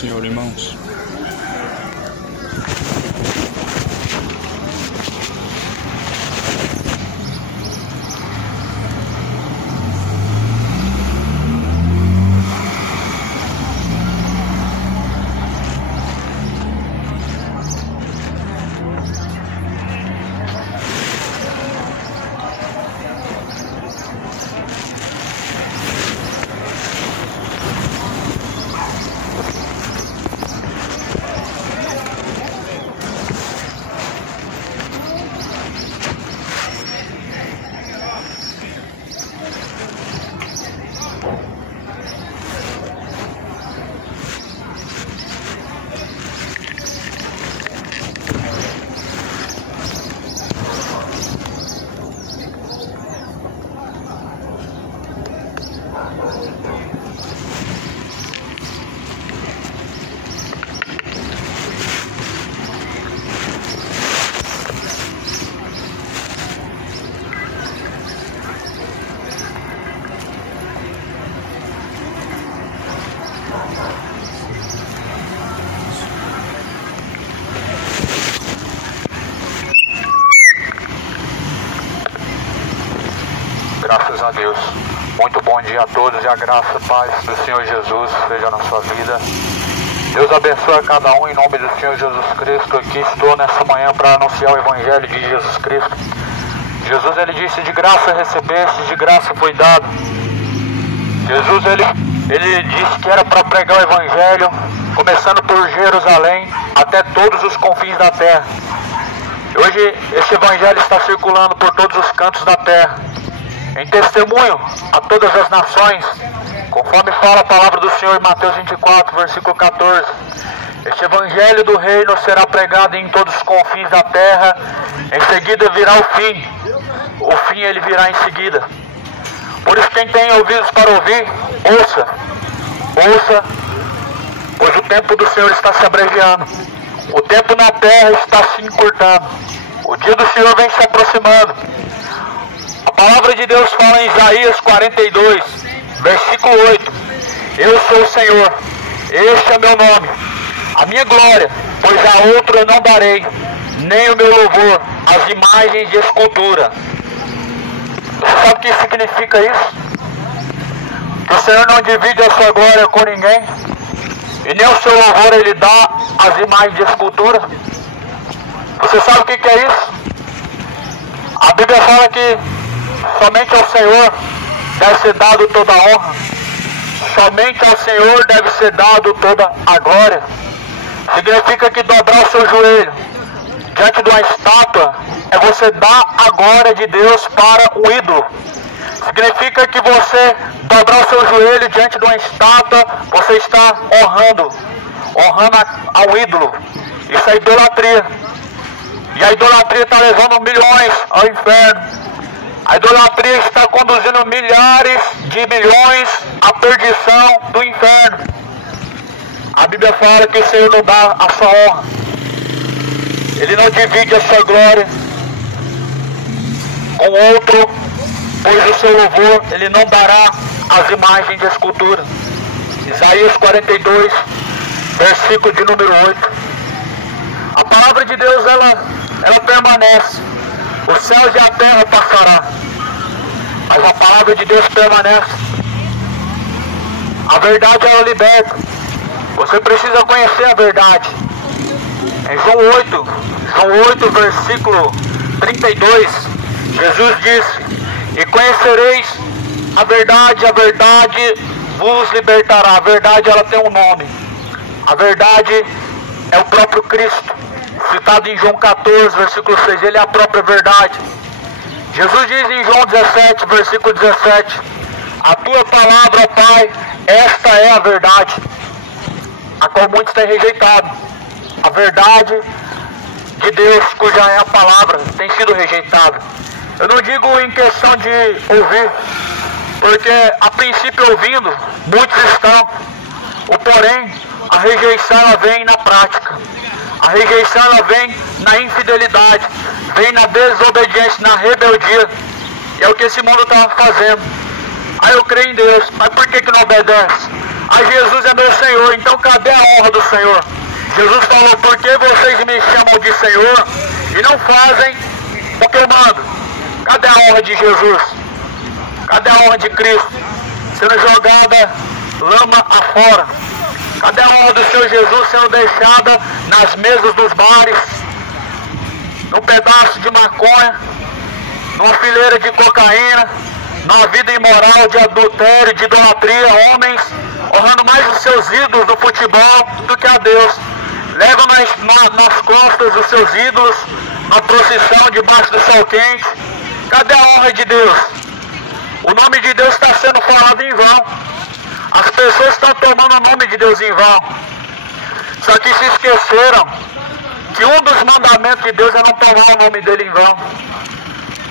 Senhor, irmãos. Graças a Deus. Muito bom dia a todos e a graça e paz do Senhor Jesus seja na sua vida. Deus abençoe a cada um em nome do Senhor Jesus Cristo. Aqui estou nessa manhã para anunciar o Evangelho de Jesus Cristo. Jesus, ele disse: de graça recebeste, de graça foi dado. Jesus, ele disse que era para pregar o Evangelho, começando por Jerusalém até todos os confins da terra. Hoje esse Evangelho está circulando por todos os cantos da terra, em testemunho a todas as nações, conforme fala a palavra do Senhor em Mateus 24, versículo 14. Este Evangelho do Reino será pregado em todos os confins da terra, em seguida virá o fim. O fim ele virá em seguida. Por isso, quem tem ouvidos para ouvir, ouça. Ouça, pois o tempo do Senhor está se abreviando. O tempo na terra está se encurtando. O dia do Senhor vem se aproximando. A palavra de Deus fala em Isaías 42, versículo 8. Eu sou o Senhor, este é meu nome, a minha glória, pois a outro eu não darei, nem o meu louvor às imagens de escultura. Você sabe o que significa isso? Que o Senhor não divide a sua glória com ninguém, e nem o seu louvor ele dá às imagens de escultura. Você sabe o que é isso? A Bíblia fala que somente ao Senhor deve ser dado toda a honra. Somente ao Senhor deve ser dado toda a glória. Significa que dobrar o seu joelho diante de uma estátua é você dar a glória de Deus para o ídolo. Significa que você dobrar o seu joelho diante de uma estátua, você está honrando ao ídolo. Isso é idolatria. E a idolatria está levando milhões ao inferno. A idolatria está conduzindo milhares de milhões à perdição do inferno. A Bíblia fala que o Senhor não dá a sua honra. Ele não divide a sua glória com outro, pois o seu louvor ele não dará às imagens de escultura. Isaías 42, versículo de número 8. A palavra de Deus ela permanece. Os céus e a terra passará, mas a palavra de Deus permanece. A verdade ela liberta. Você precisa conhecer a verdade. Em João 8, versículo 32, Jesus disse: e conhecereis a verdade vos libertará. A verdade ela tem um nome. A verdade é o próprio Cristo. Citado em João 14, versículo 6, ele é a própria verdade. Jesus diz em João 17, versículo 17: a tua palavra, ó Pai, esta é a verdade, a qual muitos têm rejeitado. A verdade de Deus, cuja é a palavra, tem sido rejeitada. Eu não digo em questão de ouvir, porque a princípio ouvindo, muitos estão. O porém, a rejeição ela vem na prática. A rejeição ela vem na infidelidade, vem na desobediência, na rebeldia. E é o que esse mundo está fazendo. Aí eu creio em Deus, mas por que não obedece? a Jesus é meu Senhor. Então cadê a honra do Senhor? Jesus falou, por que vocês me chamam de Senhor e não fazem o que eu mando? Cadê a honra de Jesus? Cadê a honra de Cristo? Sendo jogada lama afora. Cadê a honra do Senhor Jesus sendo deixada nas mesas dos bares, num pedaço de maconha, numa fileira de cocaína, numa vida imoral de adultério, de idolatria, homens honrando mais os seus ídolos do futebol do que a Deus. Levam nas costas os seus ídolos, na procissão debaixo do céu quente. Cadê a honra de Deus? O nome de Deus está sendo falado em vão. As pessoas estão tomando o nome de Deus em vão. Só que se esqueceram que um dos mandamentos de Deus é não tomar o nome dele em vão.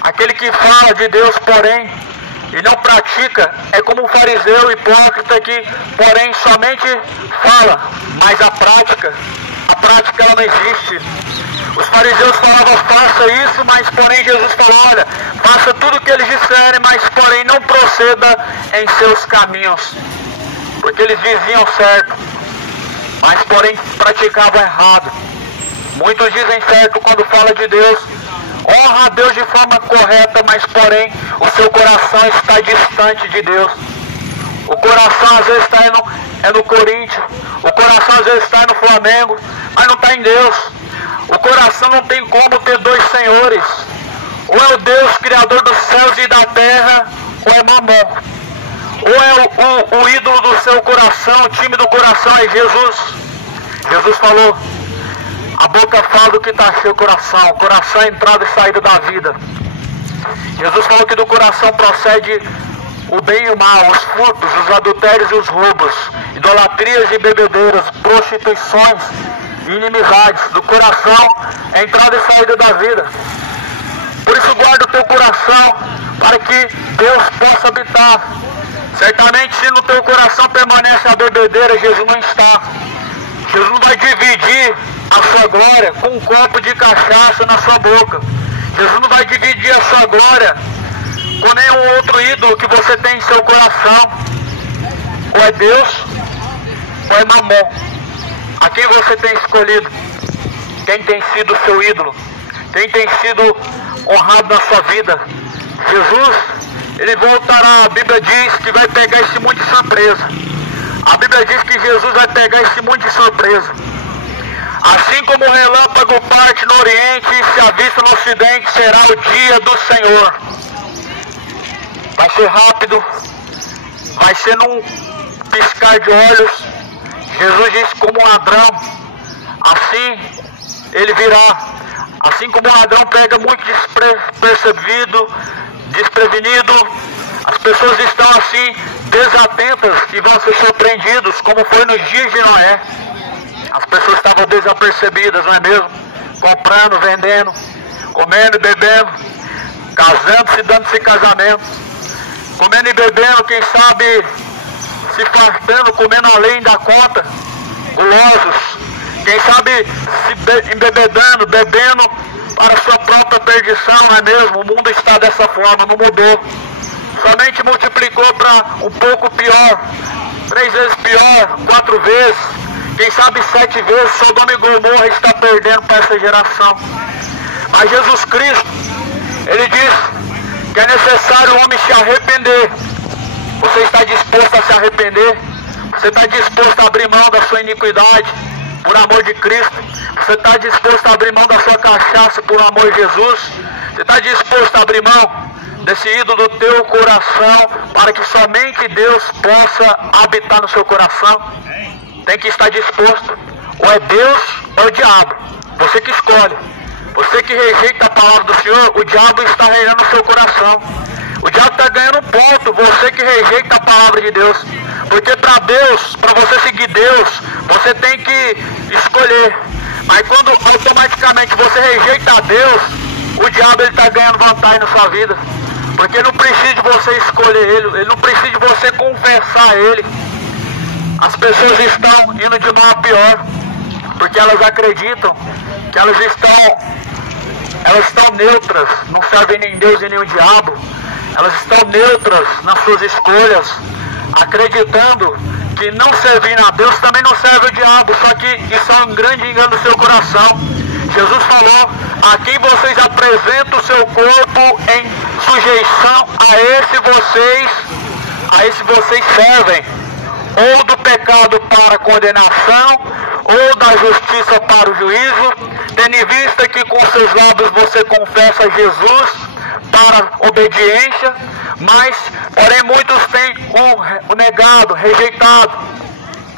Aquele que fala de Deus, porém, e não pratica, é como um fariseu hipócrita que, porém, somente fala, mas a prática ela não existe. Os fariseus falavam, faça isso, mas porém Jesus falou, olha, faça tudo o que eles disserem, mas porém não proceda em seus caminhos. Porque eles diziam certo, mas porém praticavam errado. Muitos dizem certo quando fala de Deus, honra a Deus de forma correta, mas porém o seu coração está distante de Deus. O coração às vezes está no Corinthians, o coração às vezes está no Flamengo, mas não está em Deus. O coração não tem como ter dois senhores. Ou é o Deus criador dos céus e da terra, ou é Mamon. Ou é o ídolo do seu coração, o time do coração é Jesus. Jesus falou, a boca fala do que está cheio o coração é entrada e saída da vida. Jesus falou que do coração procede o bem e o mal, os furtos, os adultérios e os roubos, idolatrias e bebedeiras, prostituições e inimizades. Do coração é entrada e saída da vida. Por isso guarda o teu coração, para que Deus possa habitar. Certamente se no teu coração permanece a bebedeira, Jesus não está. Jesus não vai dividir a sua glória com um copo de cachaça na sua boca. Jesus não vai dividir a sua glória com nenhum outro ídolo que você tem em seu coração. Ou é Deus, ou é Mamon. A quem você tem escolhido? Quem tem sido o seu ídolo? Quem tem sido honrado na sua vida? Jesus, ele voltará. A Bíblia diz que vai pegar esse mundo de surpresa. A Bíblia diz que Jesus vai pegar esse mundo de surpresa. Assim como o relâmpago parte no Oriente e se avista no Ocidente, será o dia do Senhor. Vai ser rápido, vai ser num piscar de olhos. Jesus disse, como um ladrão, assim ele virá. Assim como o ladrão pega muito desprevenido, as pessoas estão assim desatentas e vão ser surpreendidos, como foi nos dias de Noé. As pessoas estavam desapercebidas, não é mesmo? Comprando, vendendo, comendo e bebendo, casando-se, dando-se casamento, comendo e bebendo, quem sabe se fartando, comendo além da conta, gulosos, quem sabe se embebedando, bebendo para sua própria perdição, não é mesmo? O mundo está dessa forma, não mudou, somente multiplicou para um pouco pior, 3 vezes pior, 4 vezes, quem sabe 7 vezes. Sodoma e Gomorra está perdendo para essa geração. Mas Jesus Cristo, ele diz que é necessário o homem se arrepender. Você está disposto a se arrepender? Você está disposto a abrir mão da sua iniquidade por amor de Cristo? Você está disposto a abrir mão da sua cachaça por amor de Jesus? Você está disposto a abrir mão desse ídolo do teu coração para que somente Deus possa habitar no seu coração? Tem que estar disposto. Ou é Deus ou é o diabo. Você que escolhe. Você que rejeita a palavra do Senhor, o diabo está reinando no seu coração. O diabo está ganhando ponto. Você que rejeita a palavra de Deus. Porque para Deus, para você seguir Deus, você tem que escolher. Mas quando automaticamente você rejeita a Deus, o diabo está ganhando vantagem na sua vida. Porque ele não precisa de você escolher ele não precisa de você confessar ele. As pessoas estão indo de mal a pior, porque elas acreditam que elas estão neutras, não servem nem Deus e nem o diabo. Elas estão neutras nas suas escolhas, acreditando que não servindo a Deus também não serve o diabo, só que isso é um grande engano do seu coração. Jesus falou: a quem vocês apresentam o seu corpo em sujeição, a esse vocês servem, ou do pecado para a condenação, ou da justiça para o juízo, tendo em vista que com seus lábios você confessa Jesus para obediência, mas, porém, muitos têm o negado, rejeitado.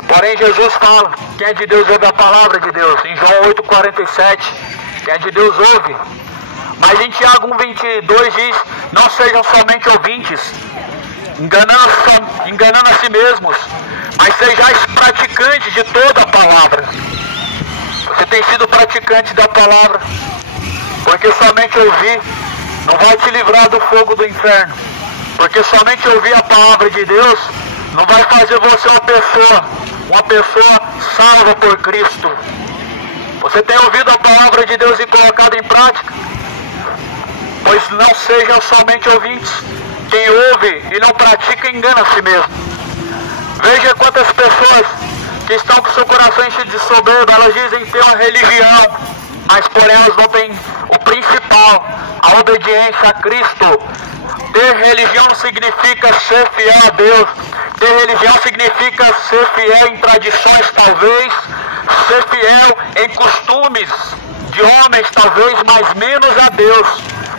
Porém, Jesus fala: quem é de Deus ouve a palavra de Deus. Em João 8,47, quem é de Deus ouve. Mas em Tiago 1,22 diz: não sejam somente ouvintes, enganando a si mesmos, mas sejais praticantes de toda a palavra. Você tem sido praticante da palavra, porque somente ouvir não vai te livrar do fogo do inferno, porque somente ouvir a palavra de Deus não vai fazer você uma pessoa salva por Cristo. Você tem ouvido a palavra de Deus e colocado em prática? Pois não sejam somente ouvintes. Quem ouve e não pratica engana a si mesmo. Veja quantas pessoas que estão com seu coração enchido de soberba, elas dizem ter uma religião, mas porém elas não têm o principal, a obediência a Cristo. Ter religião significa ser fiel a Deus. Ter religião significa ser fiel em tradições, talvez, ser fiel em costumes de homens, talvez, mas menos a Deus.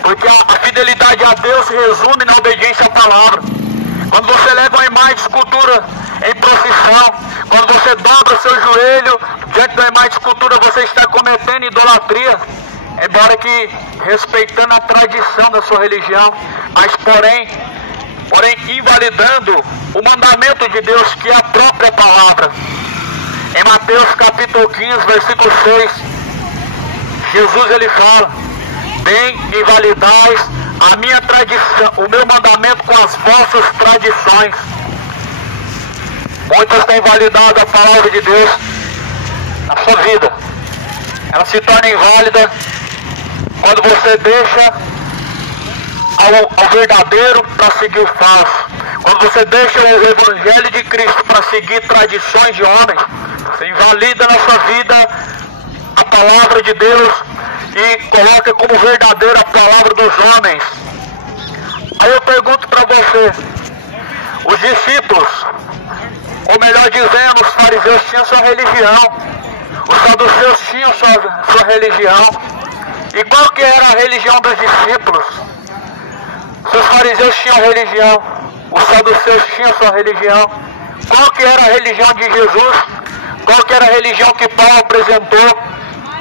Porque a fidelidade a Deus se resume na obediência à palavra. Quando você leva uma imagem de escultura em procissão, quando você dobra seu joelho diante da imagem de escultura, você está cometendo idolatria, embora que respeitando a tradição da sua religião, mas porém invalidando o mandamento de Deus, que é a própria palavra. Em Mateus capítulo 15, versículo 6, Jesus ele fala: bem invalidais a minha tradição, o meu mandamento com as vossas tradições. Muitos têm invalidado a palavra de Deus na sua vida. Ela se torna inválida quando você deixa ao verdadeiro para seguir o falso. Quando você deixa o evangelho de Cristo para seguir tradições de homens, você invalida na sua vida a palavra de Deus e coloca como verdadeira a palavra dos homens. Aí eu pergunto para você: os discípulos, ou melhor dizendo, os fariseus tinham sua religião, os saduceus tinham sua religião. E qual que era a religião dos discípulos? Se os fariseus tinham religião, os saduceus tinham sua religião, qual que era a religião de Jesus? Qual que era a religião que Paulo apresentou?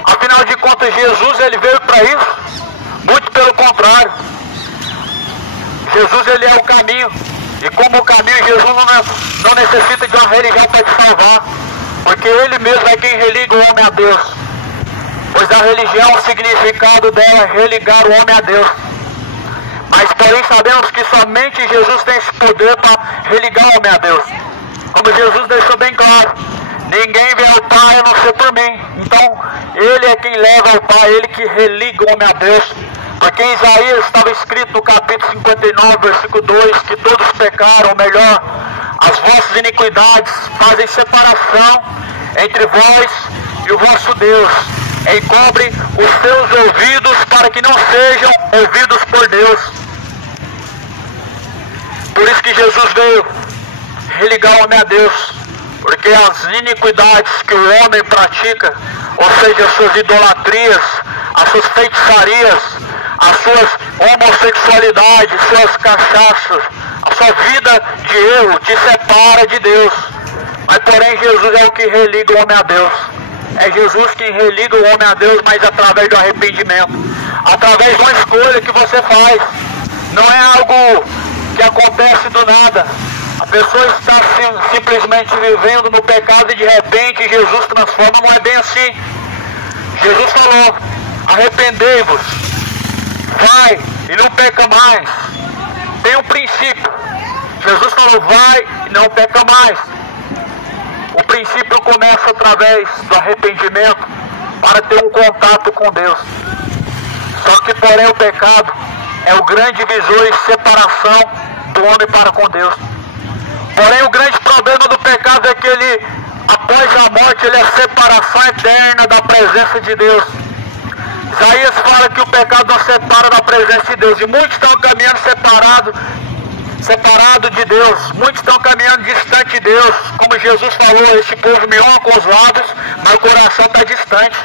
Afinal de contas, Jesus ele veio para isso? Muito pelo contrário. Jesus ele é o caminho. E como o caminho, Jesus não necessita de uma religião para te salvar, porque ele mesmo é quem religa o homem a Deus. Pois a religião, o significado dela é religar o homem a Deus. Mas porém sabemos que somente Jesus tem esse poder para religar o homem a Deus. Como Jesus deixou bem claro: ninguém vem ao Pai a não ser por mim. Então ele é quem leva ao Pai, ele que religa o homem a Deus. Porque em Isaías estava escrito no capítulo 59, versículo 2, que todos pecaram, ou melhor, as vossas iniquidades fazem separação entre vós e o vosso Deus, encobre os seus ouvidos para que não sejam ouvidos por Deus. Por isso que Jesus veio religar o homem a Deus, porque as iniquidades que o homem pratica, ou seja, as suas idolatrias, as suas feitiçarias, as suas homossexualidades, suas cachaças, a sua vida de erro te separa de Deus. Mas porém Jesus é o que religa o homem a Deus. É Jesus quem religa o homem a Deus, mas através do arrependimento, através de uma escolha que você faz. Não é algo que acontece do nada. A pessoa está simplesmente vivendo no pecado e de repente Jesus transforma. Não é bem assim. Jesus falou: arrependei-vos, vai e não peca mais. Tem um princípio. Jesus falou: vai e não peca mais. O princípio começa através do arrependimento para ter um contato com Deus. Só que porém o pecado é o grande visor e separação do homem para com Deus. Porém o grande problema do pecado pecado é que ele, após a morte, ele é a separação eterna da presença de Deus. Isaías fala que o pecado nos separa da presença de Deus. E muitos estão caminhando separado de Deus. Muitos estão caminhando distante de Deus. Como Jesus falou, este povo me honra com os lábios, mas o coração está distante.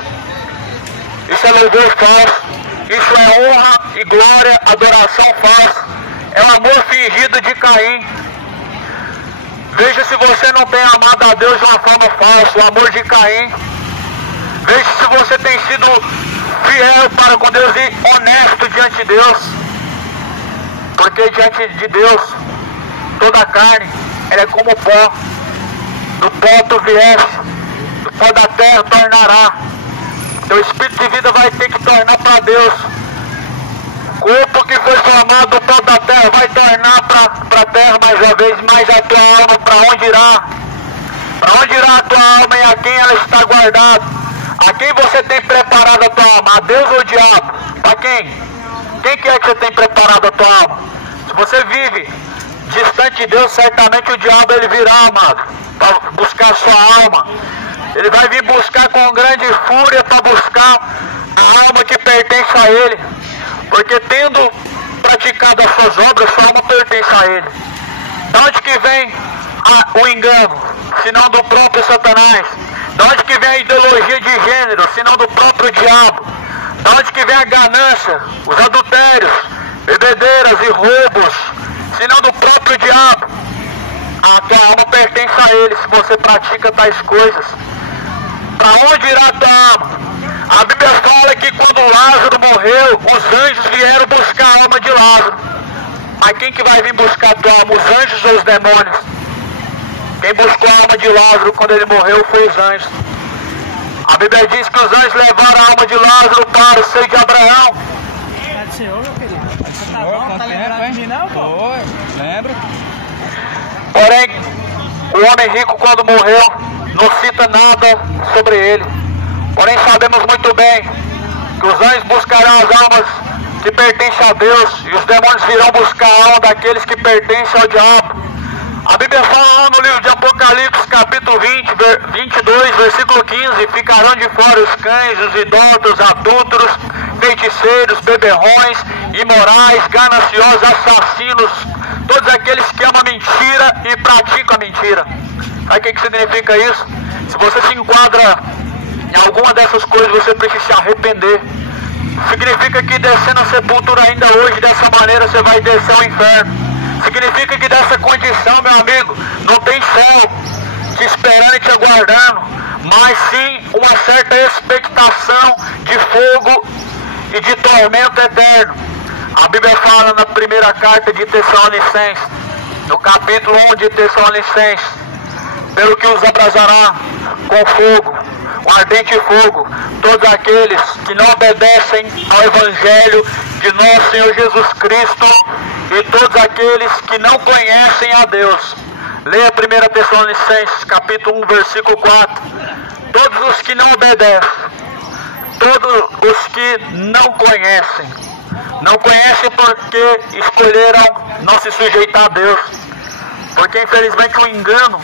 Isso é louvor falso. Isso é honra e glória, adoração falsa. É o amor fingido de Caim. Veja se você não tem amado a Deus de uma forma falsa, o amor de Caim. Veja se você tem sido fiel para com Deus e honesto diante de Deus. Porque diante de Deus, toda a carne, ela é como pó. Do pó tu vieste, do pó da terra tornará. Teu espírito de vida vai ter que tornar para Deus. O corpo que foi formado do pó da terra vai tornar para a terra mais uma vez, mas a tua alma para onde irá? Para onde irá a tua alma e a quem ela está guardada? A quem você tem preparado a tua alma? A Deus ou o diabo? Para quem? Quem que é que você tem preparado a tua alma? Se você vive distante de Deus, certamente o diabo ele virá, amado, para buscar a sua alma. Ele vai vir buscar com grande fúria para buscar a alma que pertence a ele. Porque tendo praticado as suas obras, sua alma pertence a ele. De onde que vem o engano? Senão do próprio Satanás. De onde que vem a ideologia de gênero? Senão do próprio diabo. De onde que vem a ganância, os adultérios, bebedeiras e roubos? Senão do próprio diabo. A tua alma pertence a ele se você pratica tais coisas. Para onde irá a tua alma? A Bíblia fala que quando Lázaro morreu, os anjos vieram buscar a alma de Lázaro. Mas quem que vai vir buscar a tua alma? Os anjos ou os demônios? Quem buscou a alma de Lázaro quando ele morreu foi os anjos. A Bíblia diz que os anjos levaram a alma de Lázaro para o seio de Abraão. É do Senhor, meu querido. Você tá bom? Não tá lembrado de mim não, pô? Lembro. Porém, o homem rico quando morreu, não cita nada sobre ele. Porém, sabemos muito bem que os anjos buscarão as almas que pertencem a Deus e os demônios virão buscar a alma daqueles que pertencem ao diabo. A Bíblia fala no livro de Apocalipse, capítulo 22, versículo 15: ficarão de fora os cães, os idólatras, adúlteros, feiticeiros, beberrões, imorais, gananciosos, assassinos, todos aqueles que amam a mentira e praticam a mentira. Sabe o que significa isso? Se você se enquadra em alguma dessas coisas, você precisa se arrepender. Significa que descendo a sepultura ainda hoje, dessa maneira, você vai descer ao inferno. Significa que dessa condição, meu amigo, não tem céu te esperando e te aguardando, mas sim uma certa expectação de fogo e de tormento eterno. A Bíblia fala na primeira carta de Tessalonicenses, no capítulo 1 de Tessalonicenses: pelo que os abrasará com fogo, com ardente fogo, todos aqueles que não obedecem ao Evangelho de nosso Senhor Jesus Cristo e todos aqueles que não conhecem a Deus. Leia 1 Tessalonicenses, capítulo 1, versículo 4. Todos os que não obedecem, todos os que não conhecem porque escolheram não se sujeitar a Deus. Porque infelizmente o engano,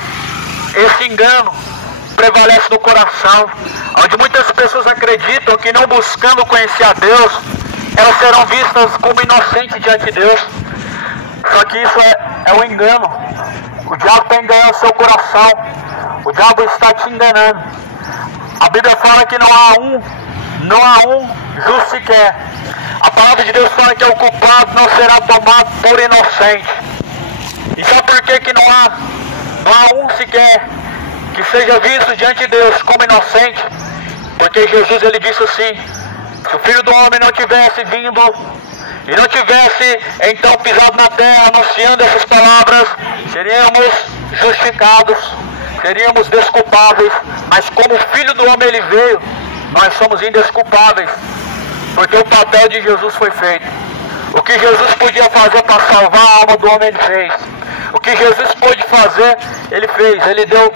esse engano prevalece no coração, onde muitas pessoas acreditam que não buscando conhecer a Deus, elas serão vistas como inocentes diante de Deus. Só que isso é um engano. O diabo está enganando o seu coração. O diabo está te enganando. A Bíblia fala que não há um justo sequer. A palavra de Deus fala que o culpado não será tomado por inocente. E sabe por que não há um sequer que seja visto diante de Deus como inocente? Porque Jesus ele disse assim: se o Filho do Homem não tivesse vindo e não tivesse então pisado na terra anunciando essas palavras, seríamos justificados, seríamos desculpáveis. Mas como o Filho do Homem ele veio, nós somos indesculpáveis, porque o papel de Jesus foi feito. O que Jesus podia fazer para salvar a alma do homem, ele fez. O que Jesus pôde fazer, ele fez. Ele deu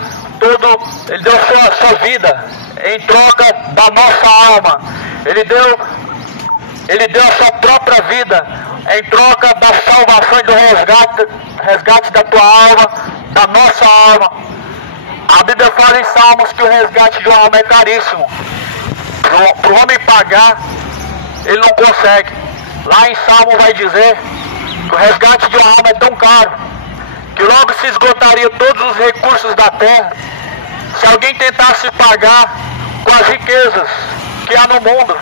a sua vida em troca da nossa alma. Ele deu a sua própria vida em troca da salvação e do resgate da tua alma, da nossa alma. A Bíblia fala em Salmos que o resgate de uma alma é caríssimo. Para o homem pagar, ele não consegue. Lá em Salmo vai dizer que o resgate de uma alma é tão caro que logo se esgotaria todos os recursos da terra se alguém tentasse pagar com as riquezas que há no mundo.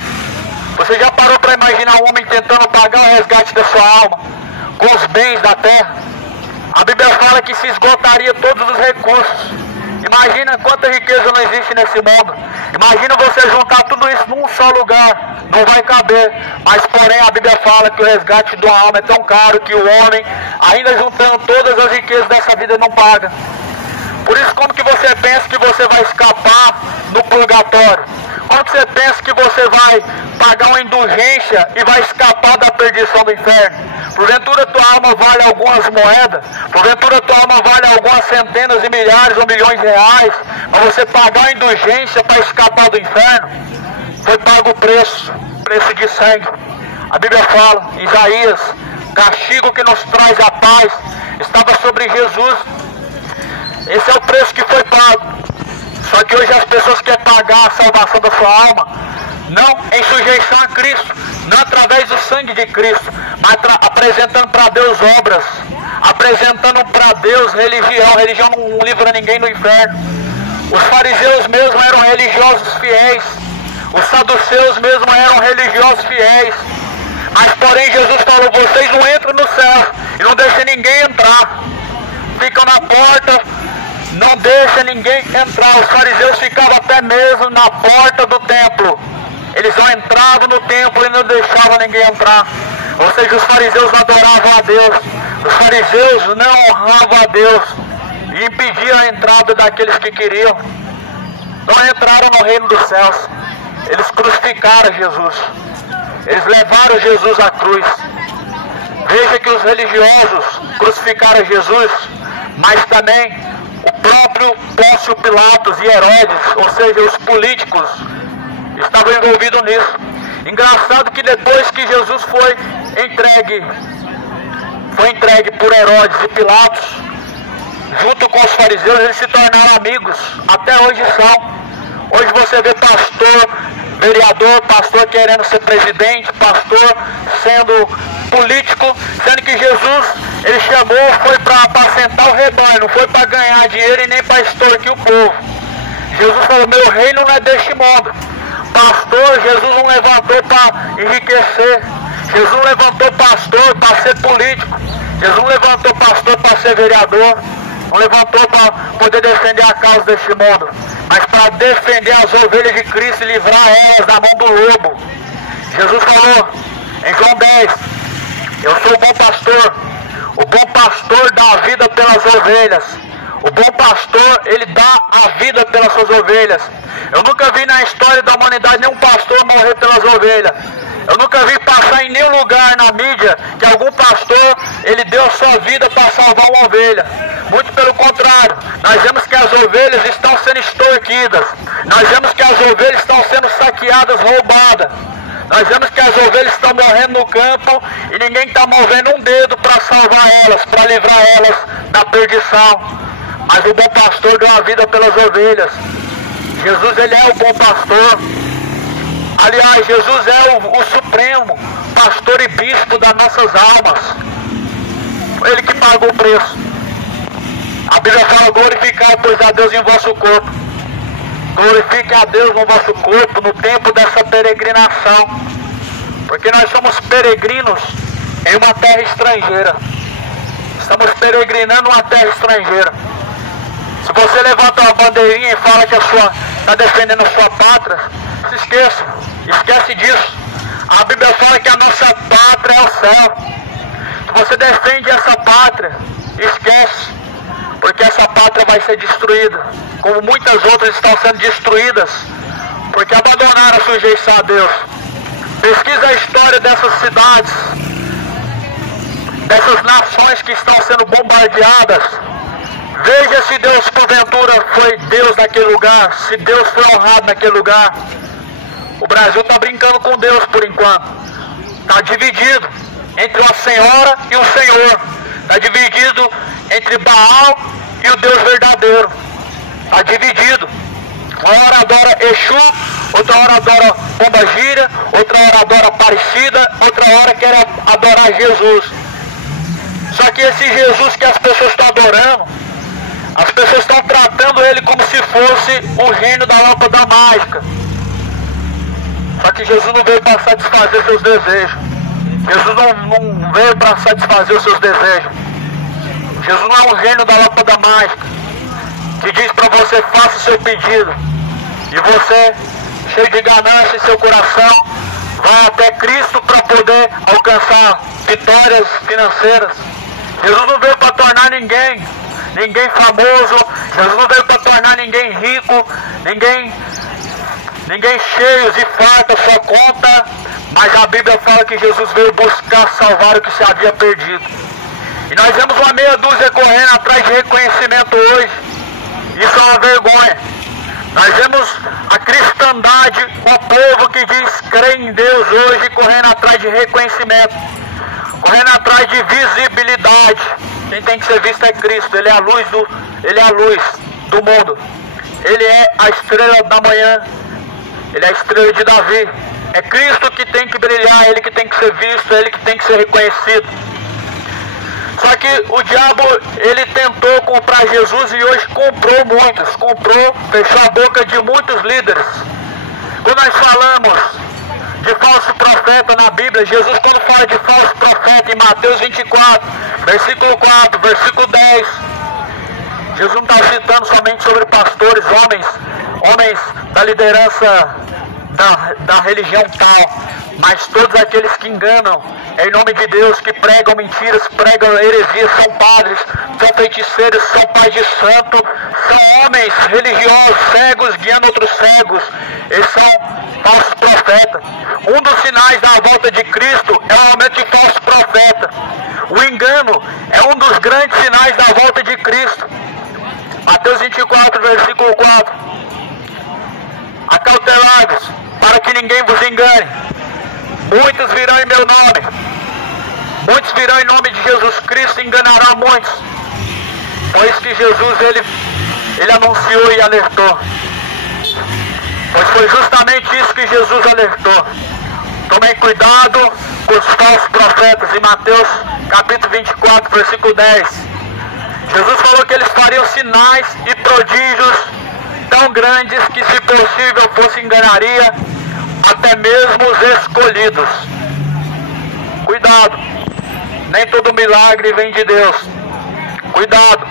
Você já parou para imaginar um homem tentando pagar o resgate da sua alma com os bens da terra? A Bíblia fala que se esgotaria todos os recursos. Imagina quanta riqueza não existe nesse mundo. Imagina você juntar tudo isso num só lugar. Não vai caber. Mas porém a Bíblia fala que o resgate de uma alma é tão caro que o homem, ainda juntando todas as riquezas dessa vida, não paga. Por isso, como que você pensa que você vai escapar no purgatório? Como que você pensa que você vai pagar uma indulgência e vai escapar da perdição do inferno? Porventura tua alma vale algumas moedas? Porventura tua alma vale algumas centenas de milhares ou milhões de reais? Para você pagar uma indulgência para escapar do inferno? Foi pago o preço de sangue. A Bíblia fala, em Isaías, castigo que nos traz a paz estava sobre Jesus. Esse é o preço que foi pago. Só que hoje as pessoas querem pagar a salvação da sua alma, não em sujeição a Cristo, não através do sangue de Cristo, mas apresentando para Deus obras, apresentando para Deus religião. Religião não livra ninguém do inferno. Os fariseus mesmo eram religiosos fiéis, os saduceus mesmo eram religiosos fiéis, mas porém Jesus falou, vocês não entram no céu e não deixam ninguém entrar, ficam na porta, não deixa ninguém entrar. Os fariseus ficavam até mesmo na porta do templo. Eles não entravam no templo e não deixavam ninguém entrar. Ou seja, os fariseus não adoravam a Deus. Os fariseus não honravam a Deus e impediam a entrada daqueles que queriam. Não entraram no reino dos céus. Eles crucificaram Jesus. Eles levaram Jesus à cruz. Veja que os religiosos crucificaram Jesus, mas também o próprio Pôncio Pilatos e Herodes, ou seja, os políticos, estavam envolvidos nisso. Engraçado que depois que Jesus foi entregue por Herodes e Pilatos, junto com os fariseus, eles se tornaram amigos. Até hoje são. Hoje você vê pastor, vereador, pastor querendo ser presidente, pastor sendo político, sendo que Jesus, ele chamou, foi para apacentar o rebanho, não foi para ganhar dinheiro e nem para extorquir o povo. Jesus falou, meu reino não é deste mundo. Pastor, Jesus não levantou para enriquecer. Jesus não levantou pastor para ser político. Jesus não levantou pastor para ser vereador. Não levantou para poder defender a causa deste mundo, mas para defender as ovelhas de Cristo e livrar elas da mão do lobo. Jesus falou em João 10, eu sou o bom pastor. O bom pastor dá a vida pelas ovelhas. O bom pastor, ele dá a vida pelas suas ovelhas. Eu nunca vi na história da humanidade nenhum pastor morrer pelas ovelhas. Eu nunca vi passar em nenhum lugar na mídia que algum pastor, ele deu a sua vida para salvar uma ovelha. Muito pelo contrário, nós vemos que as ovelhas estão sendo extorquidas. Nós vemos que as ovelhas estão sendo saqueadas, roubadas. Nós vemos que as ovelhas estão morrendo no campo e ninguém está movendo um dedo para salvar elas, para livrar elas da perdição. Mas o bom pastor deu a vida pelas ovelhas. Jesus, ele é o bom pastor. Aliás, Jesus é o supremo pastor e bispo das nossas almas. Foi ele que pagou o preço. A Bíblia fala, glorificai, pois, a Deus em vosso corpo. Glorifiquem a Deus no vosso corpo no tempo dessa peregrinação. Porque nós somos peregrinos em uma terra estrangeira. Estamos peregrinando uma terra estrangeira. Se você levanta uma bandeirinha e fala que está defendendo a sua pátria, se esqueça. Esquece disso. A Bíblia fala que a nossa pátria é o céu. Se você defende essa pátria, esquece. Porque essa pátria vai ser destruída, como muitas outras estão sendo destruídas, porque abandonaram a sujeição a Deus. Pesquisa a história dessas cidades, dessas nações que estão sendo bombardeadas. Veja se Deus, porventura, foi Deus naquele lugar, se Deus foi honrado naquele lugar. O Brasil está brincando com Deus por enquanto. Está dividido entre uma senhora e um senhor. Está dividido entre Baal e o Deus verdadeiro. está dividido. Uma hora adora Exu, outra hora adora Pombagira, outra hora adora Aparecida, outra hora quer adorar Jesus. Só que esse Jesus que as pessoas estão adorando, as pessoas estão tratando ele como se fosse o gênio da lâmpada mágica. Só que Jesus não veio para satisfazer seus desejos. Jesus não veio para satisfazer os seus desejos. Jesus não é um gênio da lâmpada mágica que diz para você: faça o seu pedido, e você, cheio de ganância em seu coração, vai até Cristo para poder alcançar vitórias financeiras. Jesus não veio para tornar ninguém famoso. Jesus não veio para tornar ninguém rico, ninguém cheio e farto a sua conta. Mas a Bíblia fala que Jesus veio buscar salvar o que se havia perdido. E nós vemos uma meia dúzia correndo atrás de reconhecimento hoje. Isso é uma vergonha. Nós vemos a cristandade, o povo que diz crer em Deus hoje, correndo atrás de reconhecimento, correndo atrás de visibilidade. Quem tem que ser visto é Cristo. Ele é a luz do mundo. Ele é a estrela da manhã. Ele é a estrela de Davi. É Cristo que tem que brilhar, Ele que tem que ser visto, Ele que tem que ser reconhecido. Só que o diabo, ele tentou comprar Jesus e hoje comprou muitos. Fechou a boca de muitos líderes. Quando nós falamos de falso profeta na Bíblia, Jesus, quando fala de falso profeta em Mateus 24, versículo 4, versículo 10, Jesus não está citando somente sobre pastores, homens da liderança da religião tal, mas todos aqueles que enganam em nome de Deus, que pregam mentiras, pregam heresias, são padres, são feiticeiros, são pais de santo, são homens religiosos, cegos, guiando outros cegos. Eles são falsos profetas. Um dos sinais da volta de Cristo é o momento de falso profeta. O engano é um dos grandes sinais da volta de Cristo. Mateus 24, versículo 4. Acautelai-vos, para que ninguém vos engane. Muitos virão em meu nome. Muitos virão em nome de Jesus Cristo e enganarão muitos. Foi isso que Jesus ele anunciou e alertou. Pois foi justamente isso que Jesus alertou. Tomem cuidado com os falsos profetas. Em Mateus capítulo 24, versículo 10. Jesus falou que eles fariam sinais e prodígios tão grandes que, se possível, fosse enganaria até mesmo os escolhidos. Cuidado, nem todo milagre vem de Deus. Cuidado,